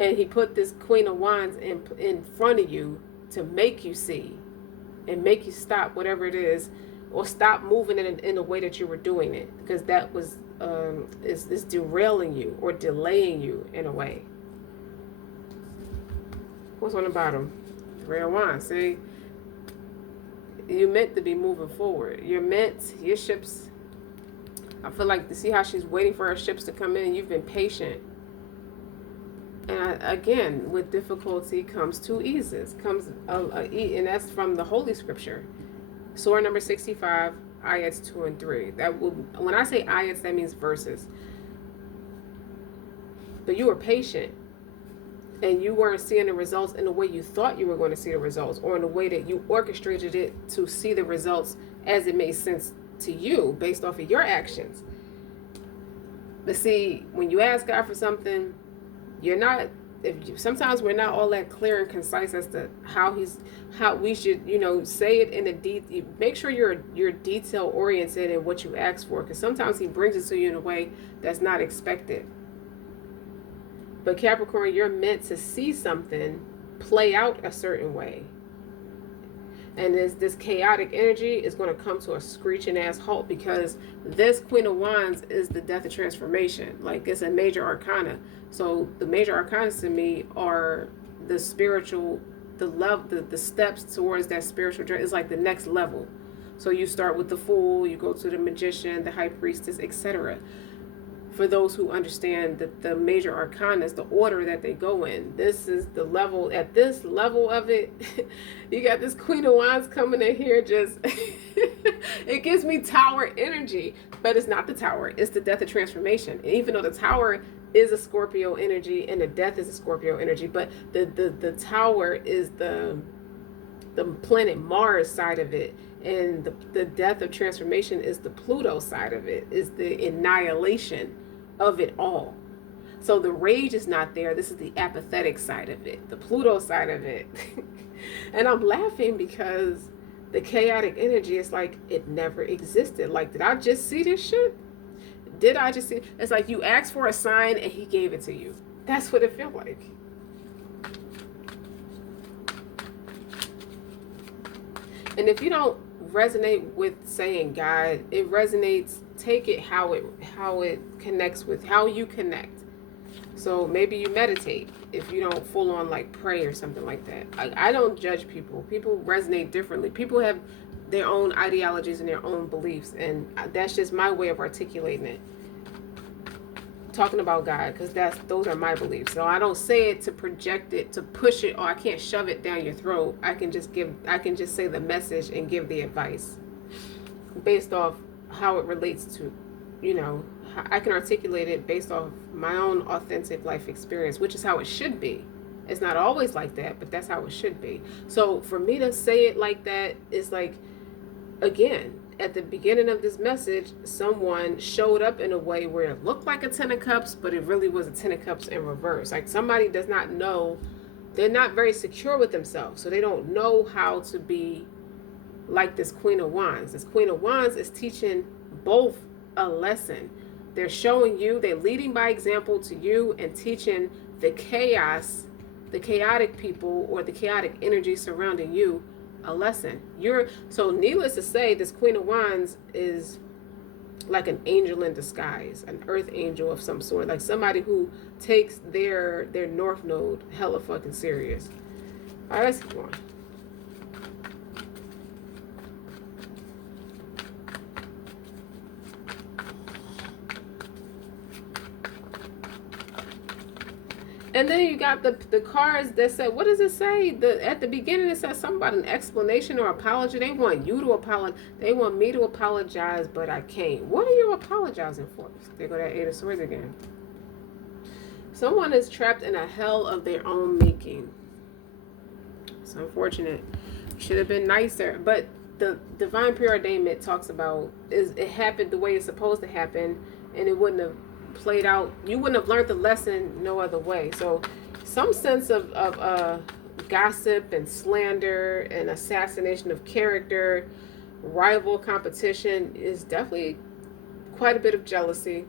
And he put this Queen of Wands in front of you to make you see and make you stop whatever it is, or stop moving in the way that you were doing it, because that was is derailing you or delaying you in a way. What's on the bottom? Real wine. See, you're meant to be moving forward. Your ships, I feel like, to see how she's waiting for her ships to come in. You've been patient. And again, with difficulty comes two eases. And that's from the Holy Scripture. Surah number 65, ayats 2 and 3. When I say ayats, that means verses. But you were patient. And you weren't seeing the results in the way you thought you were going to see the results, or in the way that you orchestrated it to see the results as it made sense to you based off of your actions. But see, when you ask God for something, sometimes we're not all that clear and concise as to how we should, say it in a make sure you're detail oriented in what you ask for, because sometimes he brings it to you in a way that's not expected. But Capricorn, you're meant to see something play out a certain way. And this chaotic energy is going to come to a screeching ass halt, because this Queen of Wands is the death of transformation. Like, it's a major arcana. So the major arcanas to me are the spiritual, the steps towards that spiritual journey. It's like the next level. So you start with the Fool, you go to the Magician, the High Priestess, etc. For those who understand that the major arcana is the order that they go in. This is the level. At this level of it, you got this Queen of Wands coming in here, just it gives me Tower energy. But it's not the Tower, it's the death of transformation. And even though the Tower is a Scorpio energy and the death is a Scorpio energy, but the Tower is the planet Mars side of it. And the death of transformation is the Pluto side of it, is the annihilation of it all. So the rage is not there. This is the apathetic side of it, the Pluto side of it. And I'm laughing because the chaotic energy is like it never existed. Like, did I just see this shit? Did I just see? It's like you asked for a sign and he gave it to you. That's what it feels like. And if you don't resonate with saying God, it resonates. Take it how it connects with how you connect. So maybe you meditate if you don't full on like pray or something like that. I don't judge people. People resonate differently. People have their own ideologies and their own beliefs, and that's just my way of articulating it. Talking about God, because those are my beliefs. So I don't say it to project it, to push it, or I can't shove it down your throat. I can just say the message and give the advice based off how it relates to, I can articulate it based off my own authentic life experience, which is how it should be. It's not always like that, but that's how it should be. So for me to say it like that is like, again, at the beginning of this message, someone showed up in a way where it looked like a 10 of Cups, but it really was a 10 of Cups in reverse. Like, somebody does not know, they're not very secure with themselves, so they don't know how to be like this Queen of Wands. This Queen of Wands is teaching both a lesson. They're showing you, they're leading by example to you and teaching the chaos, the chaotic people or the chaotic energy surrounding you a lesson. So needless to say, this Queen of Wands is like an angel in disguise, an earth angel of some sort, like somebody who takes their north node hella fucking serious. All right, let's keep going. And then you got the cards that said, what does it say? At the beginning it says something about an explanation or apology. They want you to apologize. They want me to apologize, but I can't. What are you apologizing for? There go that Eight of Swords again. Someone is trapped in a hell of their own making. It's unfortunate. Should have been nicer. But the divine preordainment talks about it happened the way it's supposed to happen, and it wouldn't have played out. You wouldn't have learned the lesson no other way. So some sense of gossip and slander and assassination of character, rival competition is definitely quite a bit of jealousy.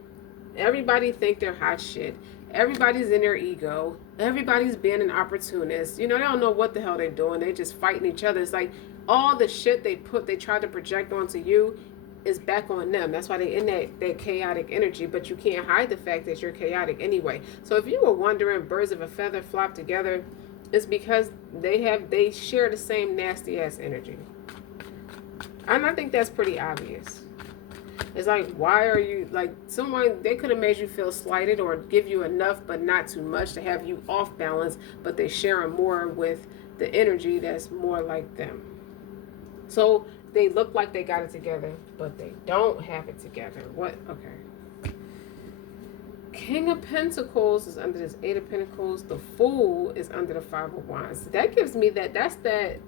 Everybody think they're hot shit. Everybody's in their ego. Everybody's being an opportunist. You know, they don't know what the hell they're doing. They're just fighting each other. It's like all the shit they try to project onto you is back on them. That's why they're in that chaotic energy, but you can't hide the fact that you're chaotic anyway. So if you were wondering, birds of a feather flock together, it's because they share the same nasty ass energy. And I think that's pretty obvious. It's like, why are you, like, someone, they could have made you feel slighted or give you enough but not too much to have you off balance, but they share more with the energy that's more like them. So they look like they got it together, but they don't have it together. What? Okay. King of Pentacles is under this Eight of Pentacles. The Fool is under the Five of Wands. That gives me that's that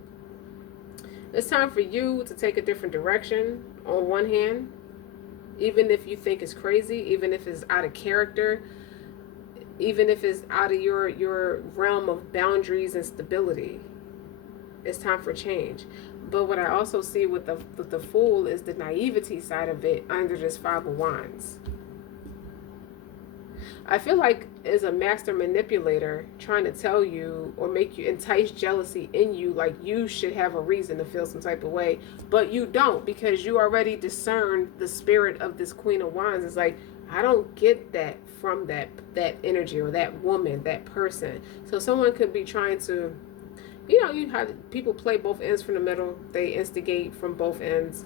it's time for you to take a different direction on one hand. Even if you think it's crazy, even if it's out of character, even if it's out of your realm of boundaries and stability, it's time for change. But what I also see with the Fool is the naivety side of it under this Five of Wands. I feel like as a master manipulator trying to tell you or make you entice jealousy in you, like you should have a reason to feel some type of way, but you don't, because you already discerned the spirit of this Queen of Wands. It's like, I don't get that from that energy or that woman, that person. So someone could be trying to, you have people play both ends from the middle. They instigate from both ends.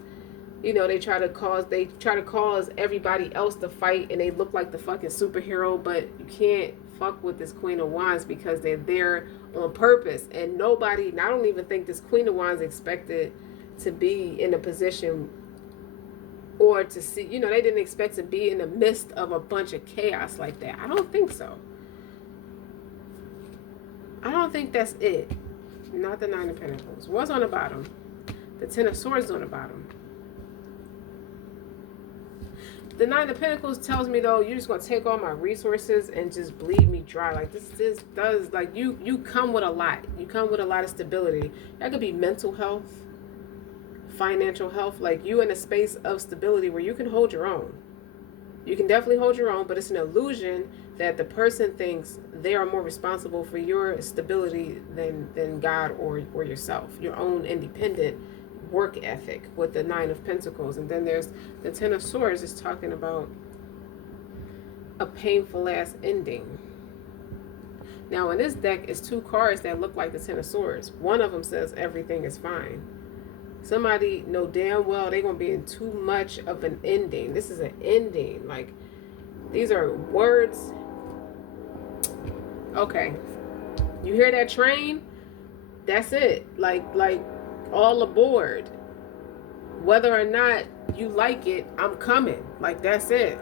You know, they try to cause everybody else to fight, and they look like the fucking superhero, but you can't fuck with this Queen of Wands because they're there on purpose. And I don't even think this Queen of Wands expected to be in a position or to see, they didn't expect to be in the midst of a bunch of chaos like that. I don't think so. I don't think that's it. Not the Nine of Pentacles. What's on the bottom? The Ten of Swords on the bottom. The Nine of Pentacles tells me, though, you're just going to take all my resources and just bleed me dry. Like, this does, like, you come with a lot. You come with a lot of stability. That could be mental health, financial health. Like, you in a space of stability where you can hold your own. You can definitely hold your own, but it's an illusion that the person thinks they are more responsible for your stability than God or yourself, your own independent work ethic with the Nine of Pentacles. And then there's the Ten of Swords is talking about a painful ass ending. Now in this deck is two cards that look like the Ten of Swords. One of them says everything is fine. Somebody know damn well they're gonna be in too much of an ending. This is an ending. Like, these are words. Okay, you hear that train? That's it. Like all aboard. Whether or not you like it, I'm coming. Like, that's it.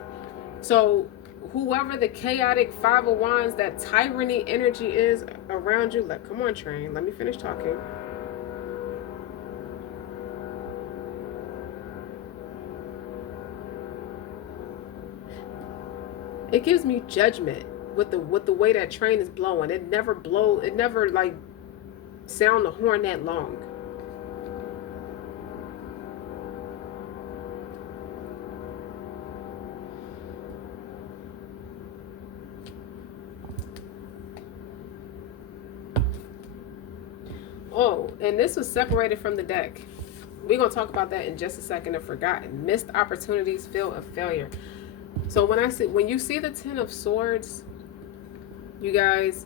So whoever the chaotic Five of Wands, that tyranny energy is around you, like, come on, train, let me finish talking. It gives me judgment with the way that train is blowing. It never like sound the horn that long. Oh, and this was separated from the deck. We're going to talk about that in just a second. Of forgotten. Missed opportunities, feel of failure. So when you see the Ten of Swords, you guys,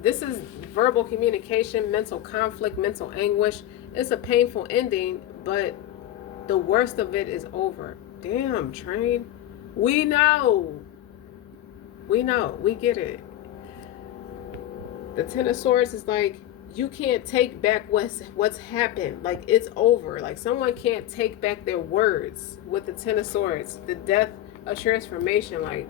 this is verbal communication, mental conflict, mental anguish. It's a painful ending, but the worst of it is over. Damn, train. We know. We get it. The Ten of Swords is like, you can't take back what's happened. Like, it's over. Like, someone can't take back their words with the Ten of Swords. The death of transformation. Like,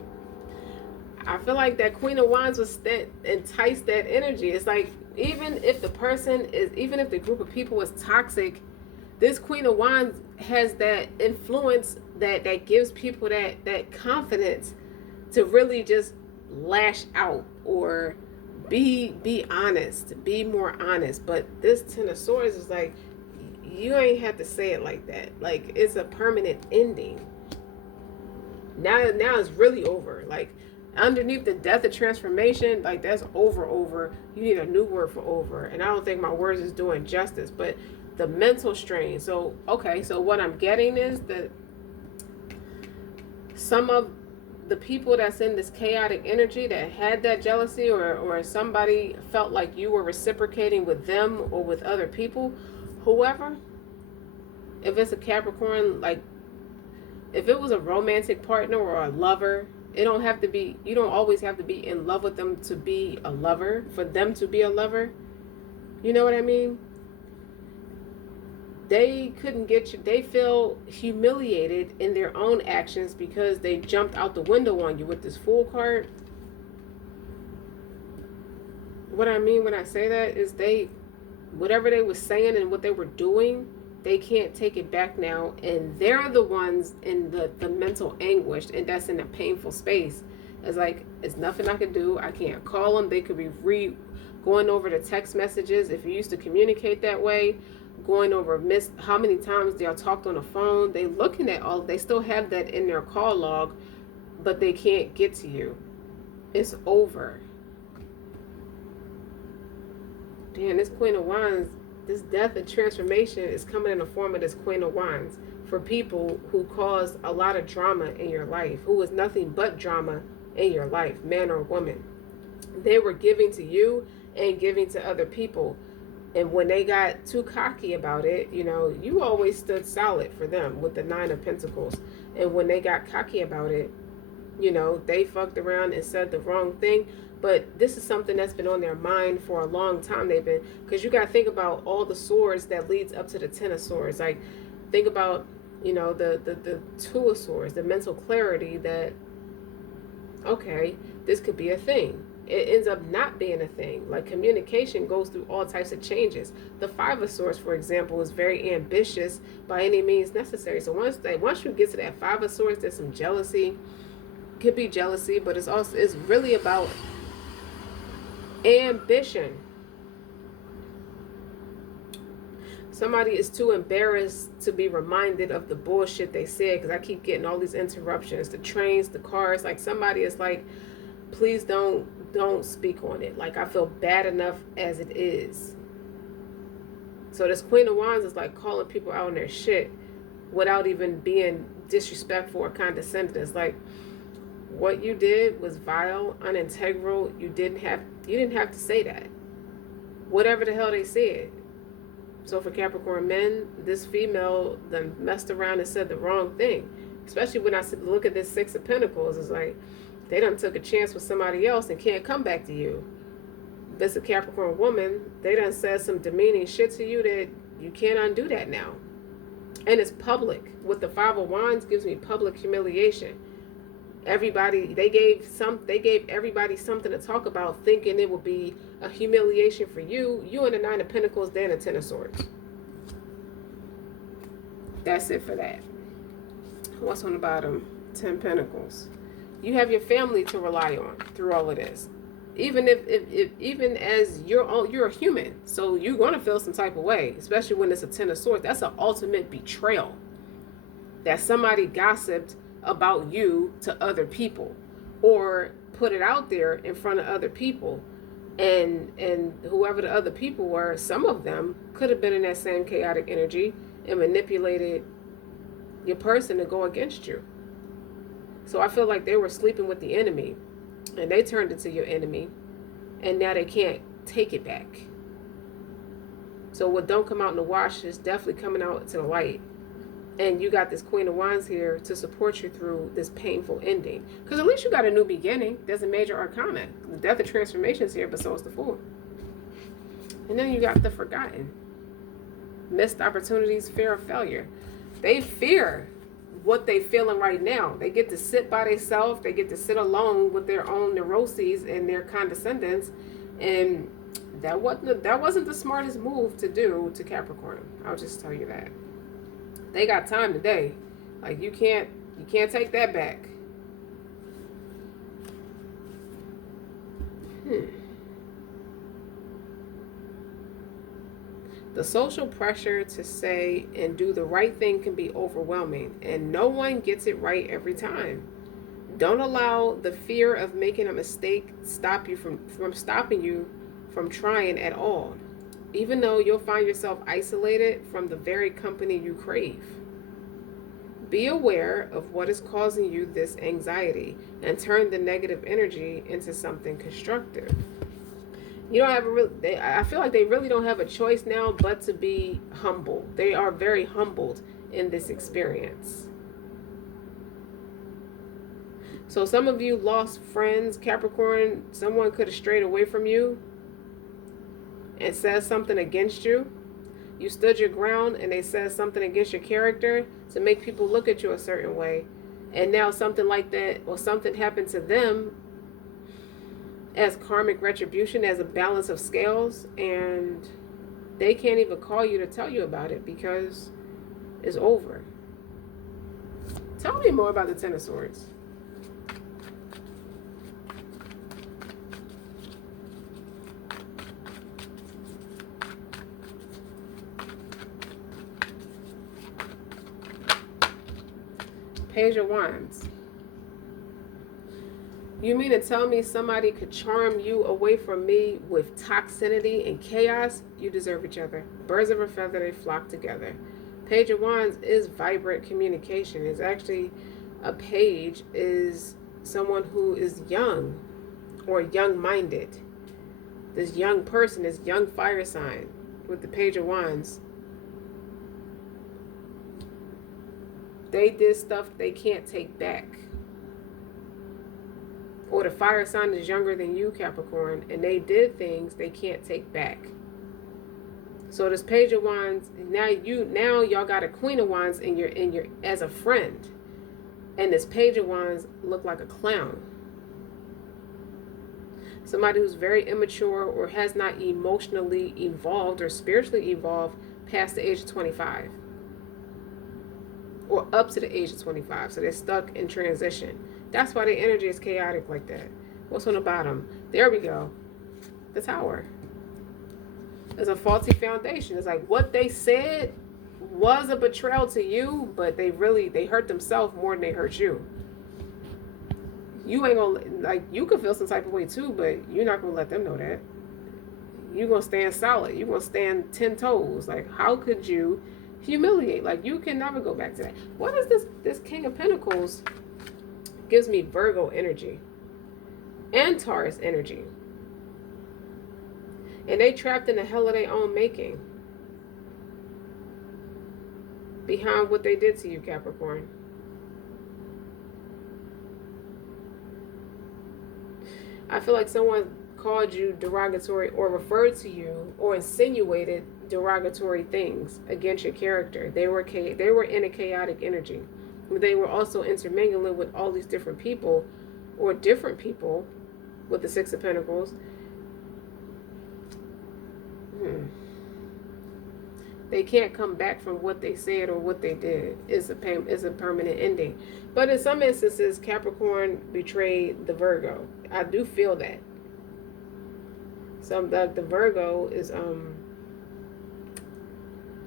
I feel like that Queen of Wands was enticed that energy. It's like, even if the group of people was toxic, this Queen of Wands has that influence that gives people that confidence to really just lash out or be honest, be more honest. But this Ten of Swords is like, you ain't have to say it like that. Like, it's a permanent ending. Now it's really over. Like, underneath the death of transformation, like, that's over. You need a new word for over. And I don't think my words is doing justice, but the mental strain. So, okay, so what I'm getting is that some of the people that's in this chaotic energy that had that jealousy, or somebody felt like you were reciprocating with them or with other people, whoever, if it's a Capricorn, like, if it was a romantic partner or a lover, it don't have to be, you don't always have to be in love with them to be a lover, for them to be a lover. You know what I mean? They couldn't get you. They feel humiliated in their own actions because they jumped out the window on you with this Fool card. What I mean when I say that is whatever they were saying and what they were doing, they can't take it back now. And they're the ones in the mental anguish, and that's in a painful space. It's like, it's nothing I can do. I can't call them. They could be going over the text messages if you used to communicate that way. Going over how many times they all talked on the phone. They looking at all, they still have that in their call log, but they can't get to you. It's over. Damn, this Queen of Wands, this death and transformation is coming in the form of this Queen of Wands for people who caused a lot of drama in your life, who was nothing but drama in your life, man or woman. They were giving to you and giving to other people. And when they got too cocky about it, you know, you always stood solid for them with the Nine of Pentacles. And when they got cocky about it, you know, they fucked around and said the wrong thing. But this is something that's been on their mind for a long time. Because you got to think about all the swords that leads up to the Ten of Swords. Like, think about, you know, the Two of Swords, the mental clarity that, okay, this could be a thing. It ends up not being a thing. Like, communication goes through all types of changes. The Five of Swords, for example, is very ambitious by any means necessary. So once you get to that Five of Swords, there's some jealousy. Could be jealousy, but it's really about ambition. Somebody is too embarrassed to be reminded of the bullshit they said, because I keep getting all these interruptions. The trains, the cars, like, somebody is like, please don't speak on it. Like, I feel bad enough as it is. So this Queen of Wands is like calling people out on their shit without even being disrespectful or condescending. It's like, what you did was vile, unintegral. You didn't have to say that. Whatever the hell they said. So for Capricorn men, this female then messed around and said the wrong thing. Especially when I look at this Six of Pentacles, it's like, they done took a chance with somebody else and can't come back to you. If it's a Capricorn woman, they done said some demeaning shit to you that you can't undo that now. And it's public. With the Five of Wands gives me public humiliation. Everybody, they gave everybody something to talk about, thinking it would be a humiliation for you. You and the Nine of Pentacles, then a Ten of Swords. That's it for that. What's on the bottom? 10 Pentacles. You have your family to rely on through all of this. Even even as you're a human, so you're going to feel some type of way, especially when it's a Ten of Swords. That's an ultimate betrayal. That somebody gossiped about you to other people, or put it out there in front of other people, and whoever the other people were, some of them could have been in that same chaotic energy and manipulated your person to go against you. So I feel like they were sleeping with the enemy, and they turned into your enemy, and now they can't take it back. So what don't come out in the wash is definitely coming out to the light. And you got this Queen of Wands here to support you through this painful ending. Because at least you got a new beginning. There's a major arcana. The death of transformation is here, but so is the Fool. And then you got the Forgotten. Missed opportunities, fear of failure. They fear what they feeling right now. They get to sit by themselves. They get to sit alone with their own neuroses and their condescendence. And that wasn't the smartest move to do to Capricorn. I'll just tell you that. They got time today. Like, you can't take that back. Hmm. The social pressure to say and do the right thing can be overwhelming, and no one gets it right every time. Don't allow the fear of making a mistake stop you from stopping you from trying at all, even though you'll find yourself isolated from the very company you crave. Be aware of what is causing you this anxiety and turn the negative energy into something constructive. You don't have a real. I feel like they really don't have a choice now but to be humble. They are very humbled in this experience. So some of you lost friends, Capricorn. Someone could have strayed away from you and said something against you. You stood your ground and they said something against your character to make people look at you a certain way. And now something like that or something happened to them as karmic retribution, as a balance of scales, and they can't even call you to tell you about it because it's over. Tell me more about the Ten of Swords. Page of Wands. You mean to tell me somebody could charm you away from me with toxicity and chaos? You deserve each other. Birds of a feather, they flock together. Page of Wands is vibrant communication. It's actually a page is someone who is young or young-minded. This young person, this young fire sign with the Page of Wands. They did stuff they can't take back. Or the fire sign is younger than you, Capricorn, and they did things they can't take back. So this Page of Wands, now y'all got a Queen of Wands in your as a friend. And this Page of Wands look like a clown. Somebody who's very immature or has not emotionally evolved or spiritually evolved past the age of 25. Or up to the age of 25. So they're stuck in transition. That's why the energy is chaotic like that. What's on the bottom? There we go. The Tower. There's a faulty foundation. It's like what they said was a betrayal to you, but they hurt themselves more than they hurt you. You ain't gonna, like, you could feel some type of way too, but you're not gonna let them know that. You're gonna stand solid. You're gonna stand 10 toes. Like, how could you humiliate? Like, you can never go back to that. What is this King of Pentacles? Gives me Virgo energy and Taurus energy, and they trapped in the hell of their own making behind what they did to you, Capricorn. I feel like someone called you derogatory or referred to you or insinuated derogatory things against your character. They were in a chaotic energy. They were also intermingling with all these different people or different people with the Six of Pentacles. They can't come back from what they said or what they did. It's a permanent ending. But in some instances, Capricorn betrayed the Virgo. I do feel that. The Virgo is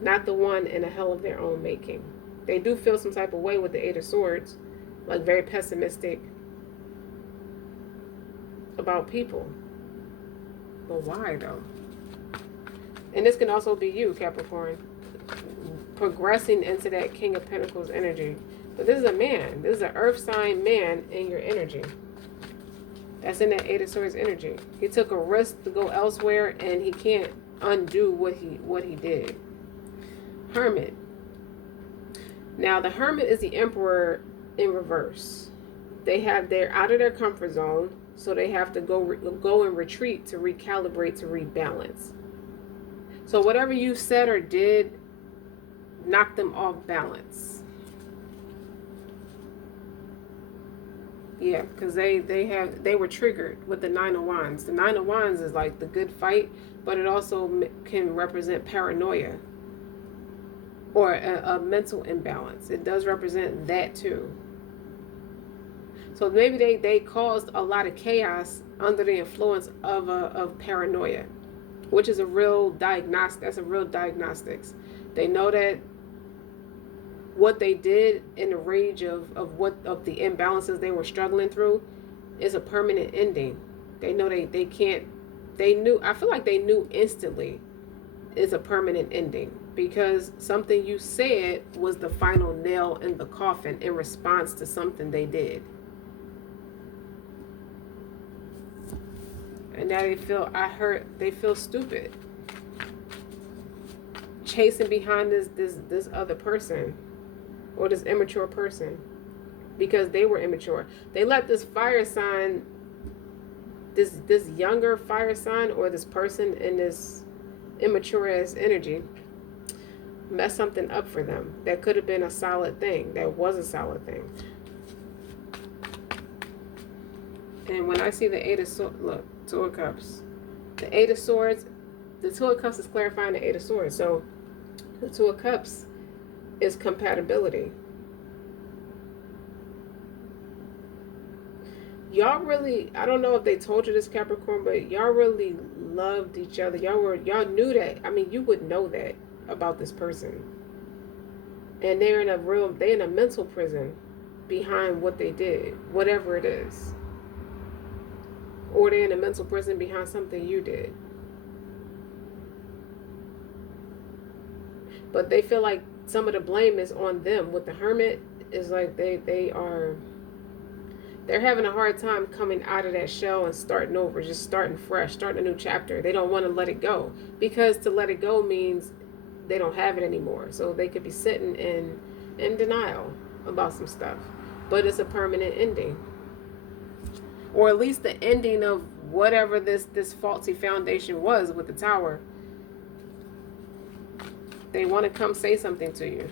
not the one in a hell of their own making. They do feel some type of way with the Eight of Swords, like very pessimistic about people. But why though? And this can also be you, Capricorn, progressing into that King of Pentacles energy. But this is a man. This is an earth sign man in your energy. That's in that Eight of Swords energy. He took a risk to go elsewhere and he can't undo what he did. Hermit. Now, the Hermit is the Emperor in reverse. They're out of their comfort zone, so they have to go and retreat to recalibrate, to rebalance. So whatever you said or did knocked them off balance. Yeah, because they were triggered with the Nine of Wands. The Nine of Wands is like the good fight, but it also can represent paranoia. Or a mental imbalance. It does represent that too. So So maybe they caused a lot of chaos under the influence of paranoia, which is a real diagnostic. That's a real diagnostics. They know that what they did in the rage of the imbalances they were struggling through is a permanent ending. They know they can't. They knew. I feel like they knew instantly it's a permanent ending, because something you said was the final nail in the coffin in response to something they did. And now they feel stupid, chasing behind this other person, or this immature person, because they were immature. They let this fire sign, this younger fire sign, or this person in this immature ass energy, mess something up for them that could have been a solid thing, that was a solid thing. And when I see the Eight of Swords, look, Two of Cups, the Eight of Swords, the Two of Cups is clarifying the Eight of Swords. So the Two of Cups is compatibility. Y'all really, I don't know if they told you this, Capricorn, but y'all really loved each other. Y'all knew that. I mean, you would know that about this person. And they're in a mental prison behind what they did, whatever it is. Or they're in a mental prison behind something you did. But they feel like some of the blame is on them. With the Hermit, is like they're having a hard time coming out of that shell and starting over, just starting fresh, starting a new chapter. They don't want to let it go, because to let it go means they don't have it anymore. So they could be sitting in denial about some stuff, but it's a permanent ending, or at least the ending of whatever this faulty foundation was with the Tower. They want to come say something to you.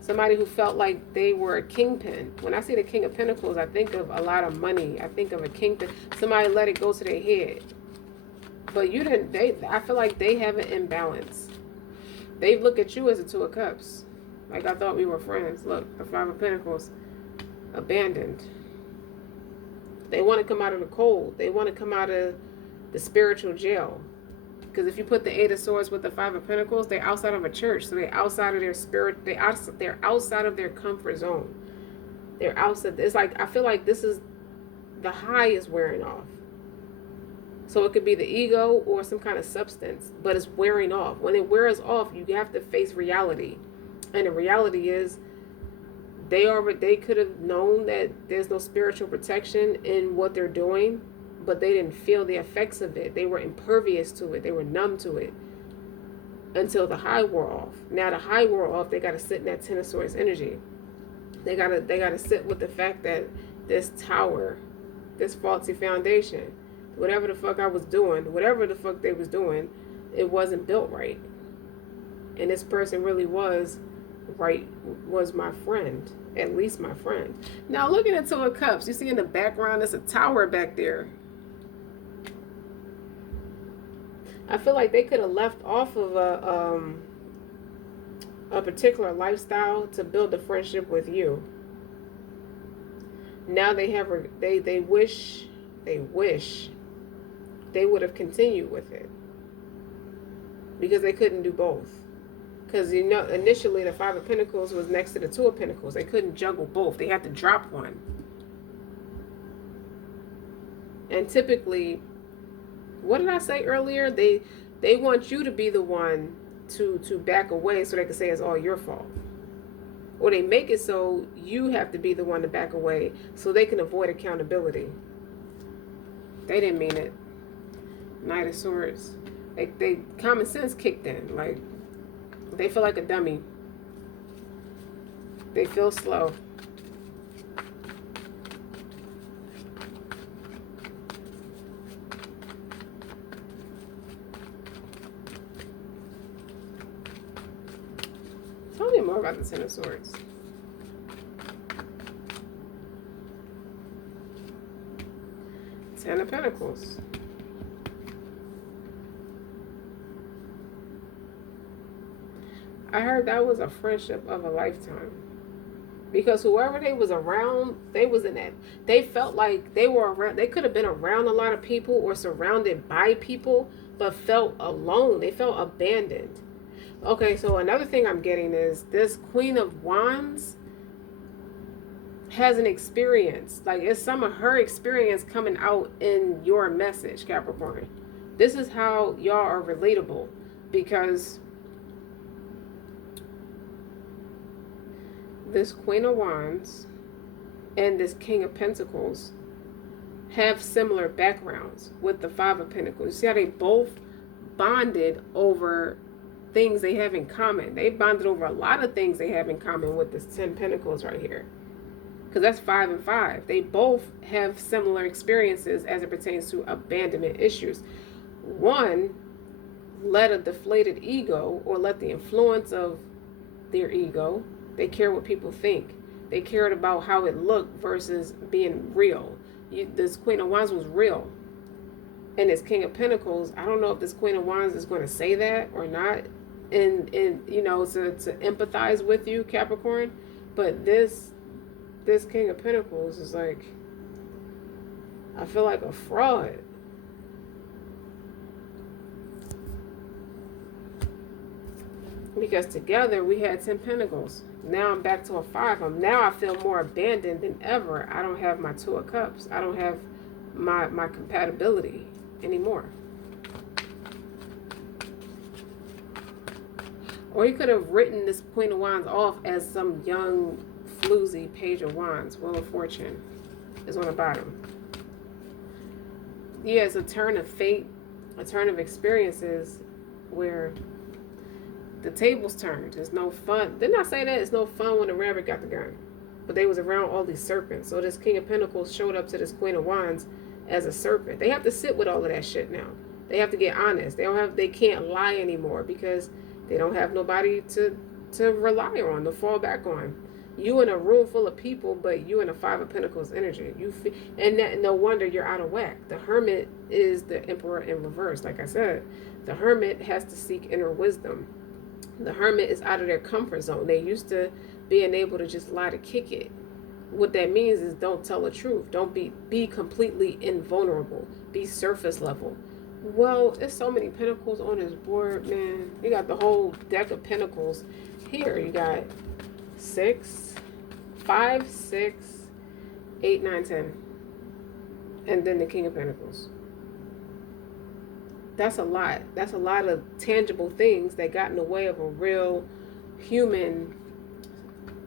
Somebody who felt like they were a kingpin. When I see the King of Pentacles, I think of a lot of money. I think of a kingpin. Somebody let it go to their head. But you didn't. I feel like they have an imbalance. They look at you as a Two of Cups. Like, I thought we were friends. Look, the Five of Pentacles. Abandoned. They want to come out of the cold. They want to come out of the spiritual jail. Because if you put the Eight of Swords with the Five of Pentacles, they're outside of a church. So they're outside of their spirit. They're outside of their comfort zone. They're outside. It's like, I feel like this is, the high is wearing off. So it could be the ego or some kind of substance, but it's wearing off. When it wears off, you have to face reality. And the reality is, they could have known that there's no spiritual protection in what they're doing, but they didn't feel the effects of it. They were impervious to it. They were numb to it until the high wore off. Now the high wore off, they got to sit in that Ten of Swords energy. They got to sit with the fact that this tower, this faulty foundation, whatever the fuck I was doing, whatever the fuck they was doing, it wasn't built right. And this person really was my friend, at least my friend. Now looking at Two of Cups, you see in the background, there's a tower back there. I feel like they could have left off of a particular lifestyle to build a friendship with you. Now they wish they would have continued with it, because they couldn't do both. Because, you know, initially the Five of Pentacles was next to the Two of Pentacles. They couldn't juggle both. They had to drop one. And typically, what did I say earlier? They want you to be the one to back away so they can say it's all your fault. Or they make it so you have to be the one to back away so they can avoid accountability. They didn't mean it. Knight of Swords. They common sense kicked in. Like, they feel like a dummy. They feel slow. Tell me more about the Ten of Swords. Ten of Pentacles. I heard that was a friendship of a lifetime. Because whoever they was around, they was in that. They felt like they were around. They could have been around a lot of people or surrounded by people, but felt alone. They felt abandoned. Okay, so another thing I'm getting is this Queen of Wands has an experience. Like, it's some of her experience coming out in your message, Capricorn. This is how y'all are relatable, because this Queen of Wands and this King of Pentacles have similar backgrounds with the Five of Pentacles. See how they both bonded over things they have in common. They bonded over a lot of things they have in common with this 10 Pentacles right here. Because that's 5 and 5. They both have similar experiences as it pertains to abandonment issues. One let a deflated ego, or let the influence of their ego. They care what people think. They cared about how it looked versus being real. This Queen of Wands was real. And this King of Pentacles, I don't know if this Queen of Wands is going to say that or not, and you know, to empathize with you, Capricorn. But this King of Pentacles is like, I feel like a fraud. Because together we had 10 Pentacles. Now I'm back to a 5. Now I feel more abandoned than ever. I don't have my 2 of Cups. I don't have my compatibility anymore. Or you could have written this Queen of Wands off as some young, floozy Page of Wands. Wheel of Fortune is on the bottom. Yeah, it's a turn of fate, a turn of experiences where the tables turned. There's no fun. Didn't I say that? It's no fun when the rabbit got the gun. But they was around all these serpents. So this King of Pentacles showed up to this Queen of Wands as a serpent. They have to sit with all of that shit now. They have to get honest. They can't lie anymore, because they don't have nobody to rely on, to fall back on. You in a room full of people, but you in a 5 of Pentacles energy. No wonder you're out of whack. The Hermit is the Emperor in reverse. Like I said, the Hermit has to seek inner wisdom. The Hermit is out of their comfort zone. They used to being able to just lie to kick it. What that means is don't tell the truth. Don't be completely invulnerable. Be surface level. Well, there's so many Pentacles on this board, man. You got the whole deck of Pentacles here. You got 6, 5, 6, 8, 9, 10. And then the King of Pentacles. That's a lot. That's a lot of tangible things that got in the way of a real human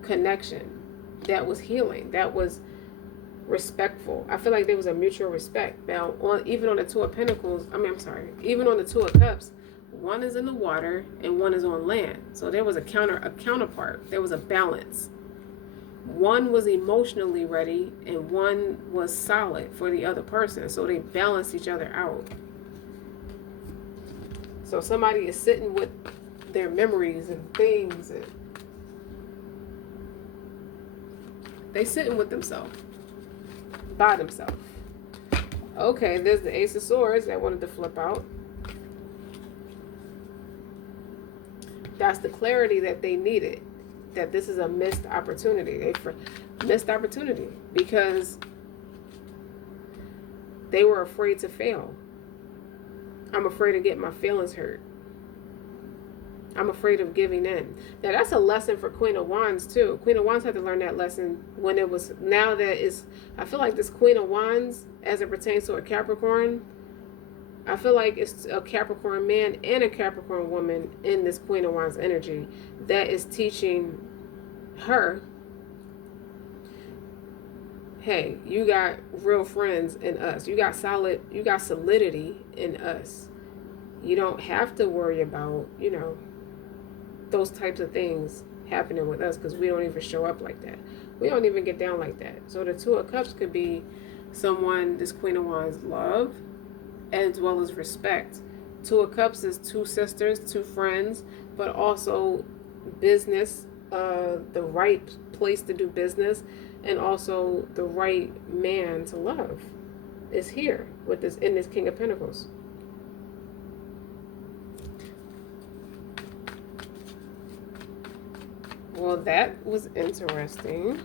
connection that was healing, that was respectful. I feel like there was a mutual respect. Now, even on the 2 of Pentacles, even on the 2 of Cups, one is in the water and one is on land. So there was a counterpart. There was a balance. One was emotionally ready and one was solid for the other person. So they balanced each other out. So somebody is sitting with their memories and things, and they sitting with themselves, by themselves. Okay, there's the Ace of Swords that wanted to flip out. That's the clarity that they needed, that this is a missed opportunity. Missed opportunity because they were afraid to fail. I'm afraid of getting my feelings hurt. I'm afraid of giving in. Now, that's a lesson for Queen of Wands, too. Queen of Wands had to learn that lesson when it was, now that is, I feel like this Queen of Wands, as it pertains to a Capricorn, I feel like it's a Capricorn man and a Capricorn woman in this Queen of Wands energy that is teaching her, hey, you got real friends in us. You got solidity in us. You don't have to worry about, those types of things happening with us, because we don't even show up like that. We don't even get down like that. So the 2 of Cups could be someone this Queen of Wands love as well as respect. 2 of Cups is 2 sisters, 2 friends, but also business, the right place to do business, and also the right man to love is here with this, in this King of Pentacles. Well, that was interesting.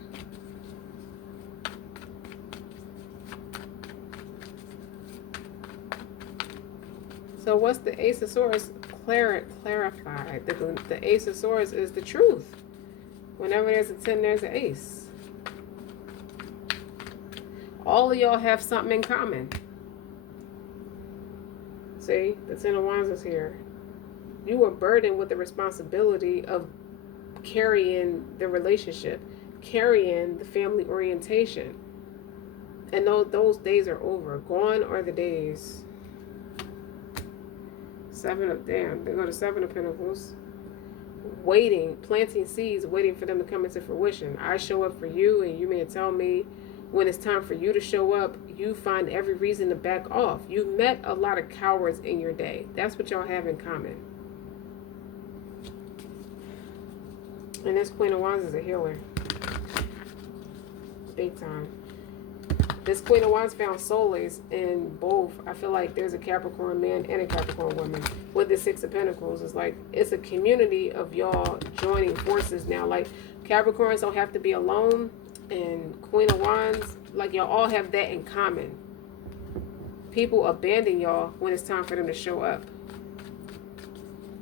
So what's the Ace of Swords? Clarify. The Ace of Swords is the truth. Whenever there's a 10, there's an ace. All of y'all have something in common. See, the 10 of Wands is here. You were burdened with the responsibility of carrying the relationship, carrying the family orientation. And those days are over. Gone are the days. There go to 7 of Pentacles. Waiting, planting seeds, waiting for them to come into fruition. I show up for you, and you may tell me when it's time for you to show up, you find every reason to back off. You met a lot of cowards in your day. That's what y'all have in common. And this Queen of Wands is a healer. Big time. This Queen of Wands found solace in both. I feel like there's a Capricorn man and a Capricorn woman. With the 6 of Pentacles, it's like it's a community of y'all joining forces now. Like Capricorns don't have to be alone, and Queen of Wands, like y'all all have that in common. People abandon y'all when it's time for them to show up,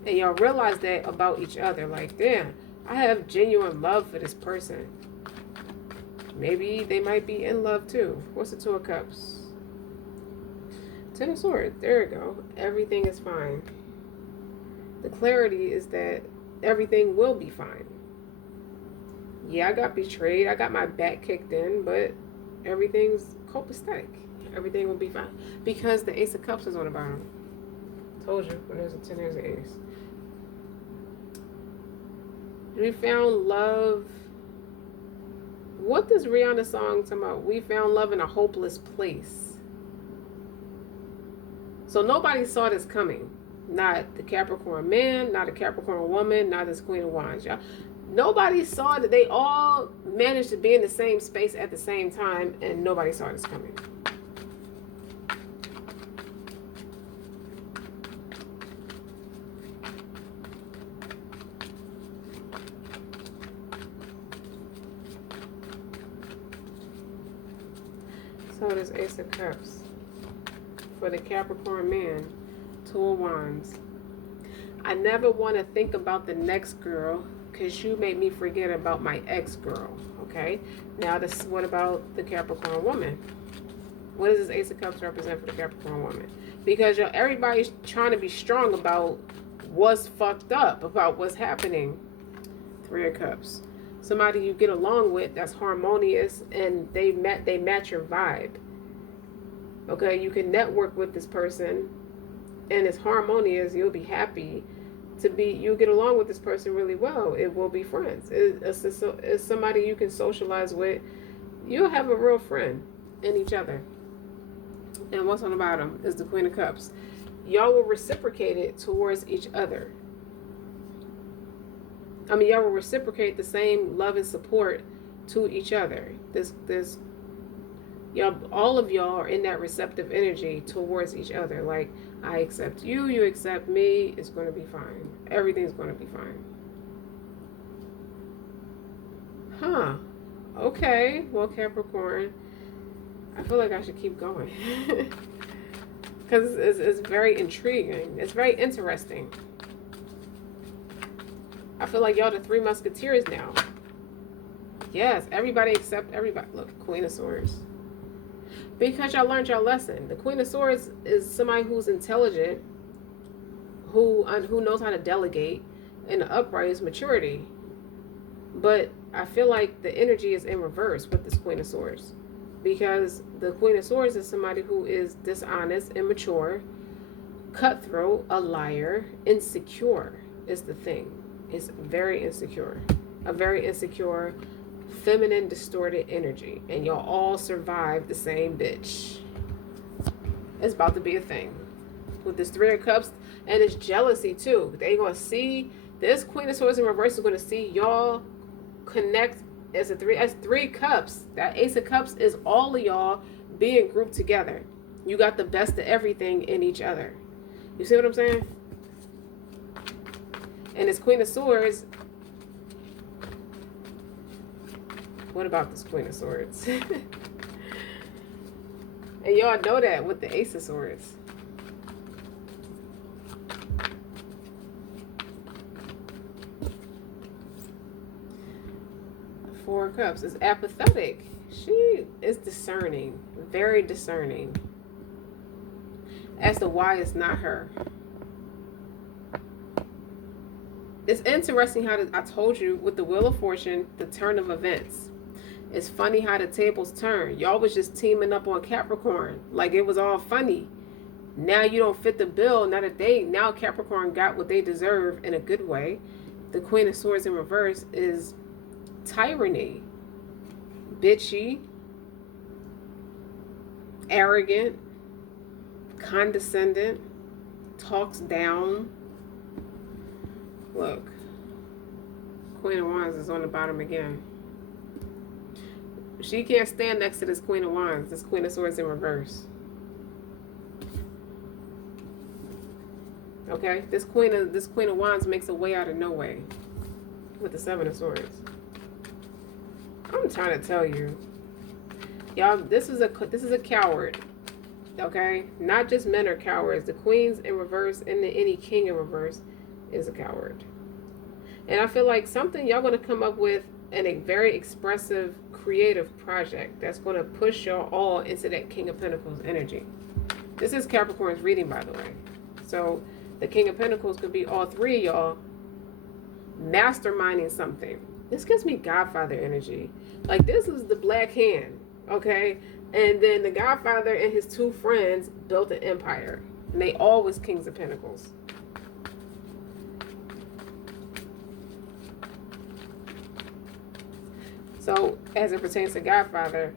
and y'all realize that about each other. Like, damn, I have genuine love for this person. Maybe they might be in love too. What's the 2 of Cups? 10 of Swords. There you go. Everything is fine. The clarity is that everything will be fine. Yeah, I got betrayed. I got my back kicked in, but everything's copacetic. Everything will be fine. Because the Ace of Cups is on the bottom. Told you, when there's a 10, there's an ace. We found love. What does Rihanna's song talk about? We found love in a hopeless place. So nobody saw this coming. Not the Capricorn man, not the Capricorn woman, not this Queen of Wands, y'all. Nobody saw that. They all managed to be in the same space at the same time, and nobody saw this coming. So this Ace of Cups for the Capricorn man, 2 of Wands. I never want to think about the next girl because you made me forget about my ex-girl. Okay, now this. What about the Capricorn woman? What does this Ace of Cups represent for the Capricorn woman? Because everybody's trying to be strong about what's fucked up, about what's happening. 3 of Cups. Somebody you get along with that's harmonious, and they match your vibe. Okay, you can network with this person, and it's harmonious. You'll be happy to be. You'll get along with this person really well. It will be friends. It's somebody you can socialize with. You'll have a real friend in each other. And what's on the bottom is the Queen of Cups. Y'all will reciprocate it towards each other. I mean, y'all will reciprocate the same love and support to each other. Y'all, all of y'all are in that receptive energy towards each other. Like, I accept you, you accept me. It's going to be fine. Everything's going to be fine. Huh. Okay. Well, Capricorn, I feel like I should keep going. Because it's very intriguing. It's very interesting. I feel like y'all the 3 Musketeers now. Yes, everybody except everybody. Look, Queen of Swords. Because y'all learned your lesson. The Queen of Swords is somebody who's intelligent, who knows how to delegate, and the upright is maturity. But I feel like the energy is in reverse with this Queen of Swords. Because the Queen of Swords is somebody who is dishonest, immature, cutthroat, a liar, insecure is the thing. It's very insecure. A very insecure, feminine, distorted energy. And y'all all survive the same bitch. It's about to be a thing. With this 3 of Cups, and it's jealousy too. They gonna see, this Queen of Swords in reverse is gonna see y'all connect as 3 cups. That Ace of Cups is all of y'all being grouped together. You got the best of everything in each other. You see what I'm saying? And this Queen of Swords, What about this Queen of Swords? And y'all know that with the Ace of Swords. Four of Cups is apathetic. She is discerning, very discerning. As to why it's not her. It's interesting how I told you with the Wheel of Fortune, the turn of events. It's funny how the tables turn. Y'all was just teaming up on Capricorn. Like it was all funny. Now you don't fit the bill. Now Capricorn got what they deserve in a good way. The Queen of Swords in reverse is tyranny. Bitchy. Arrogant. Condescending. Talks down. Look. Queen of Wands is on the bottom again. She can't stand next to this Queen of Wands. This Queen of Swords in reverse. Okay? This Queen of Wands makes a way out of no way. With the Seven of Swords. I'm trying to tell you. Y'all, this is a coward. Okay? Not just men are cowards. The Queens in reverse and any King in reverse is a coward. And I feel like something y'all gonna come up with a very expressive, creative project that's gonna push y'all all into that King of Pentacles energy. This is Capricorn's reading, by the way. So the King of Pentacles could be all three of y'all masterminding something. This gives me Godfather energy. Like this is the Black Hand, okay? And then the Godfather and his two friends built an empire. And they all was Kings of Pentacles. So, as it pertains to Godfather,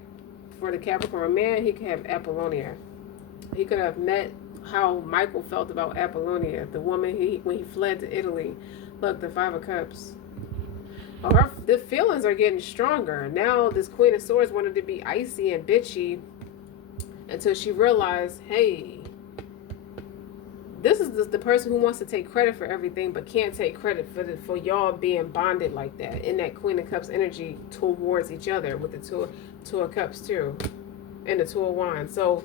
for the Capricorn man, he could have Apollonia. He could have met how Michael felt about Apollonia, the woman when he fled to Italy. Look, the Five of Cups. Oh, the feelings are getting stronger. Now, this Queen of Swords wanted to be icy and bitchy until she realized, hey, this is the person who wants to take credit for everything but can't take credit for y'all being bonded like that in that Queen of Cups energy towards each other with the Two of Cups too and the Two of Wands. So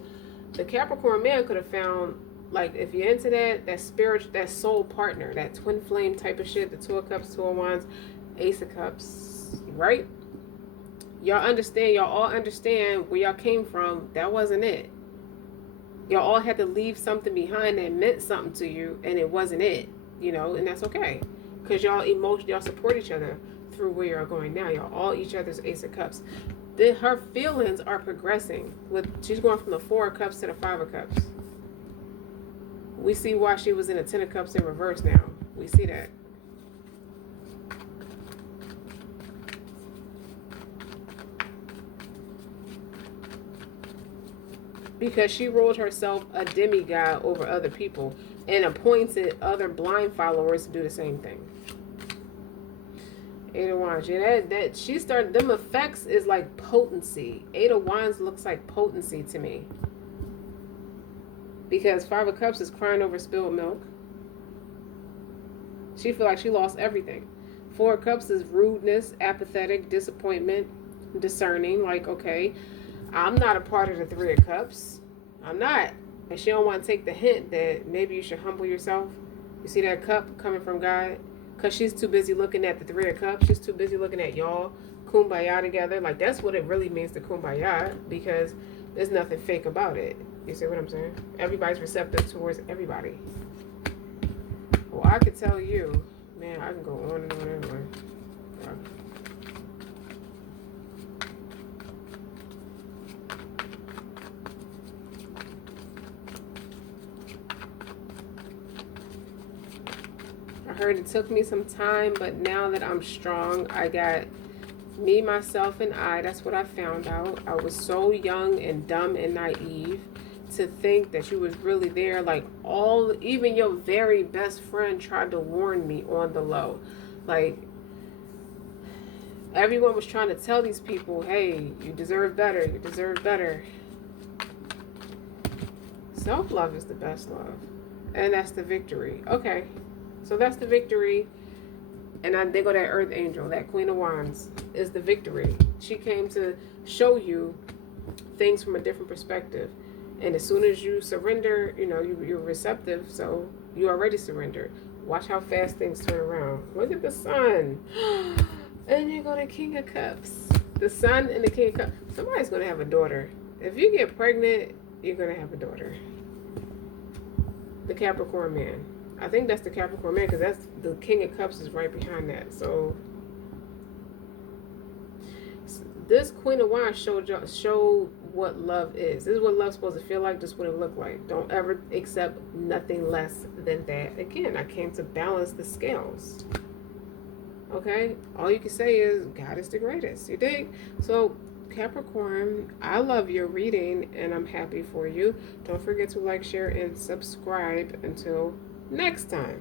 the Capricorn man could have found, like, if you're into that spirit, that soul partner, that twin flame type of shit, the Two of Cups, Two of Wands, Ace of Cups, right? Y'all all understand where y'all came from. That wasn't it. Y'all all had to leave something behind that meant something to you, and it wasn't it, you know, and that's okay. Because y'all support each other through where you're going now. Y'all all each other's Ace of Cups. Her feelings are progressing. She's going from the Four of Cups to the Five of Cups. We see why she was in the Ten of Cups in reverse now. We see that. Because she ruled herself a demigod over other people and appointed other blind followers to do the same thing. Eight of Wands. Yeah, that she started, them effects is like potency. Eight of Wands looks like potency to me. Because Five of Cups is crying over spilled milk. She feel like she lost everything. Four of Cups is rudeness, apathetic, disappointment, discerning. Like, okay, I'm not a part of the Three of Cups. I'm not. And she don't want to take the hint that maybe you should humble yourself. You see that cup coming from God? Because she's too busy looking at the Three of Cups. She's too busy looking at y'all kumbaya together. Like, that's what it really means to kumbaya. Because there's nothing fake about it. You see what I'm saying? Everybody's receptive towards everybody. Well, I could tell you, man, I can go on and on and on. I heard it took me some time, but now that I'm strong, I got me, myself, and I. That's what I found out. I was so young and dumb and naive to think that you was really there. Like, even your very best friend tried to warn me on the low. Like, everyone was trying to tell these people, hey, you deserve better. You deserve better. Self-love is the best love. And that's the victory. Okay. So that's the victory. And they go that Earth Angel, that Queen of Wands, is the victory. She came to show you things from a different perspective. And as soon as you surrender, you're receptive, so you already surrendered. Watch how fast things turn around. Look at the sun. And you go to King of Cups. The sun and the King of Cups. Somebody's going to have a daughter. If you get pregnant, you're going to have a daughter. The Capricorn man. I think that's the Capricorn man because that's the King of Cups is right behind that. So this Queen of Wands showed what love is. This is what love's supposed to feel like. This is what it look like. Don't ever accept nothing less than that. Again, I came to balance the scales. Okay? All you can say is God is the greatest. You dig? So Capricorn, I love your reading and I'm happy for you. Don't forget to like, share, and subscribe. Until next time.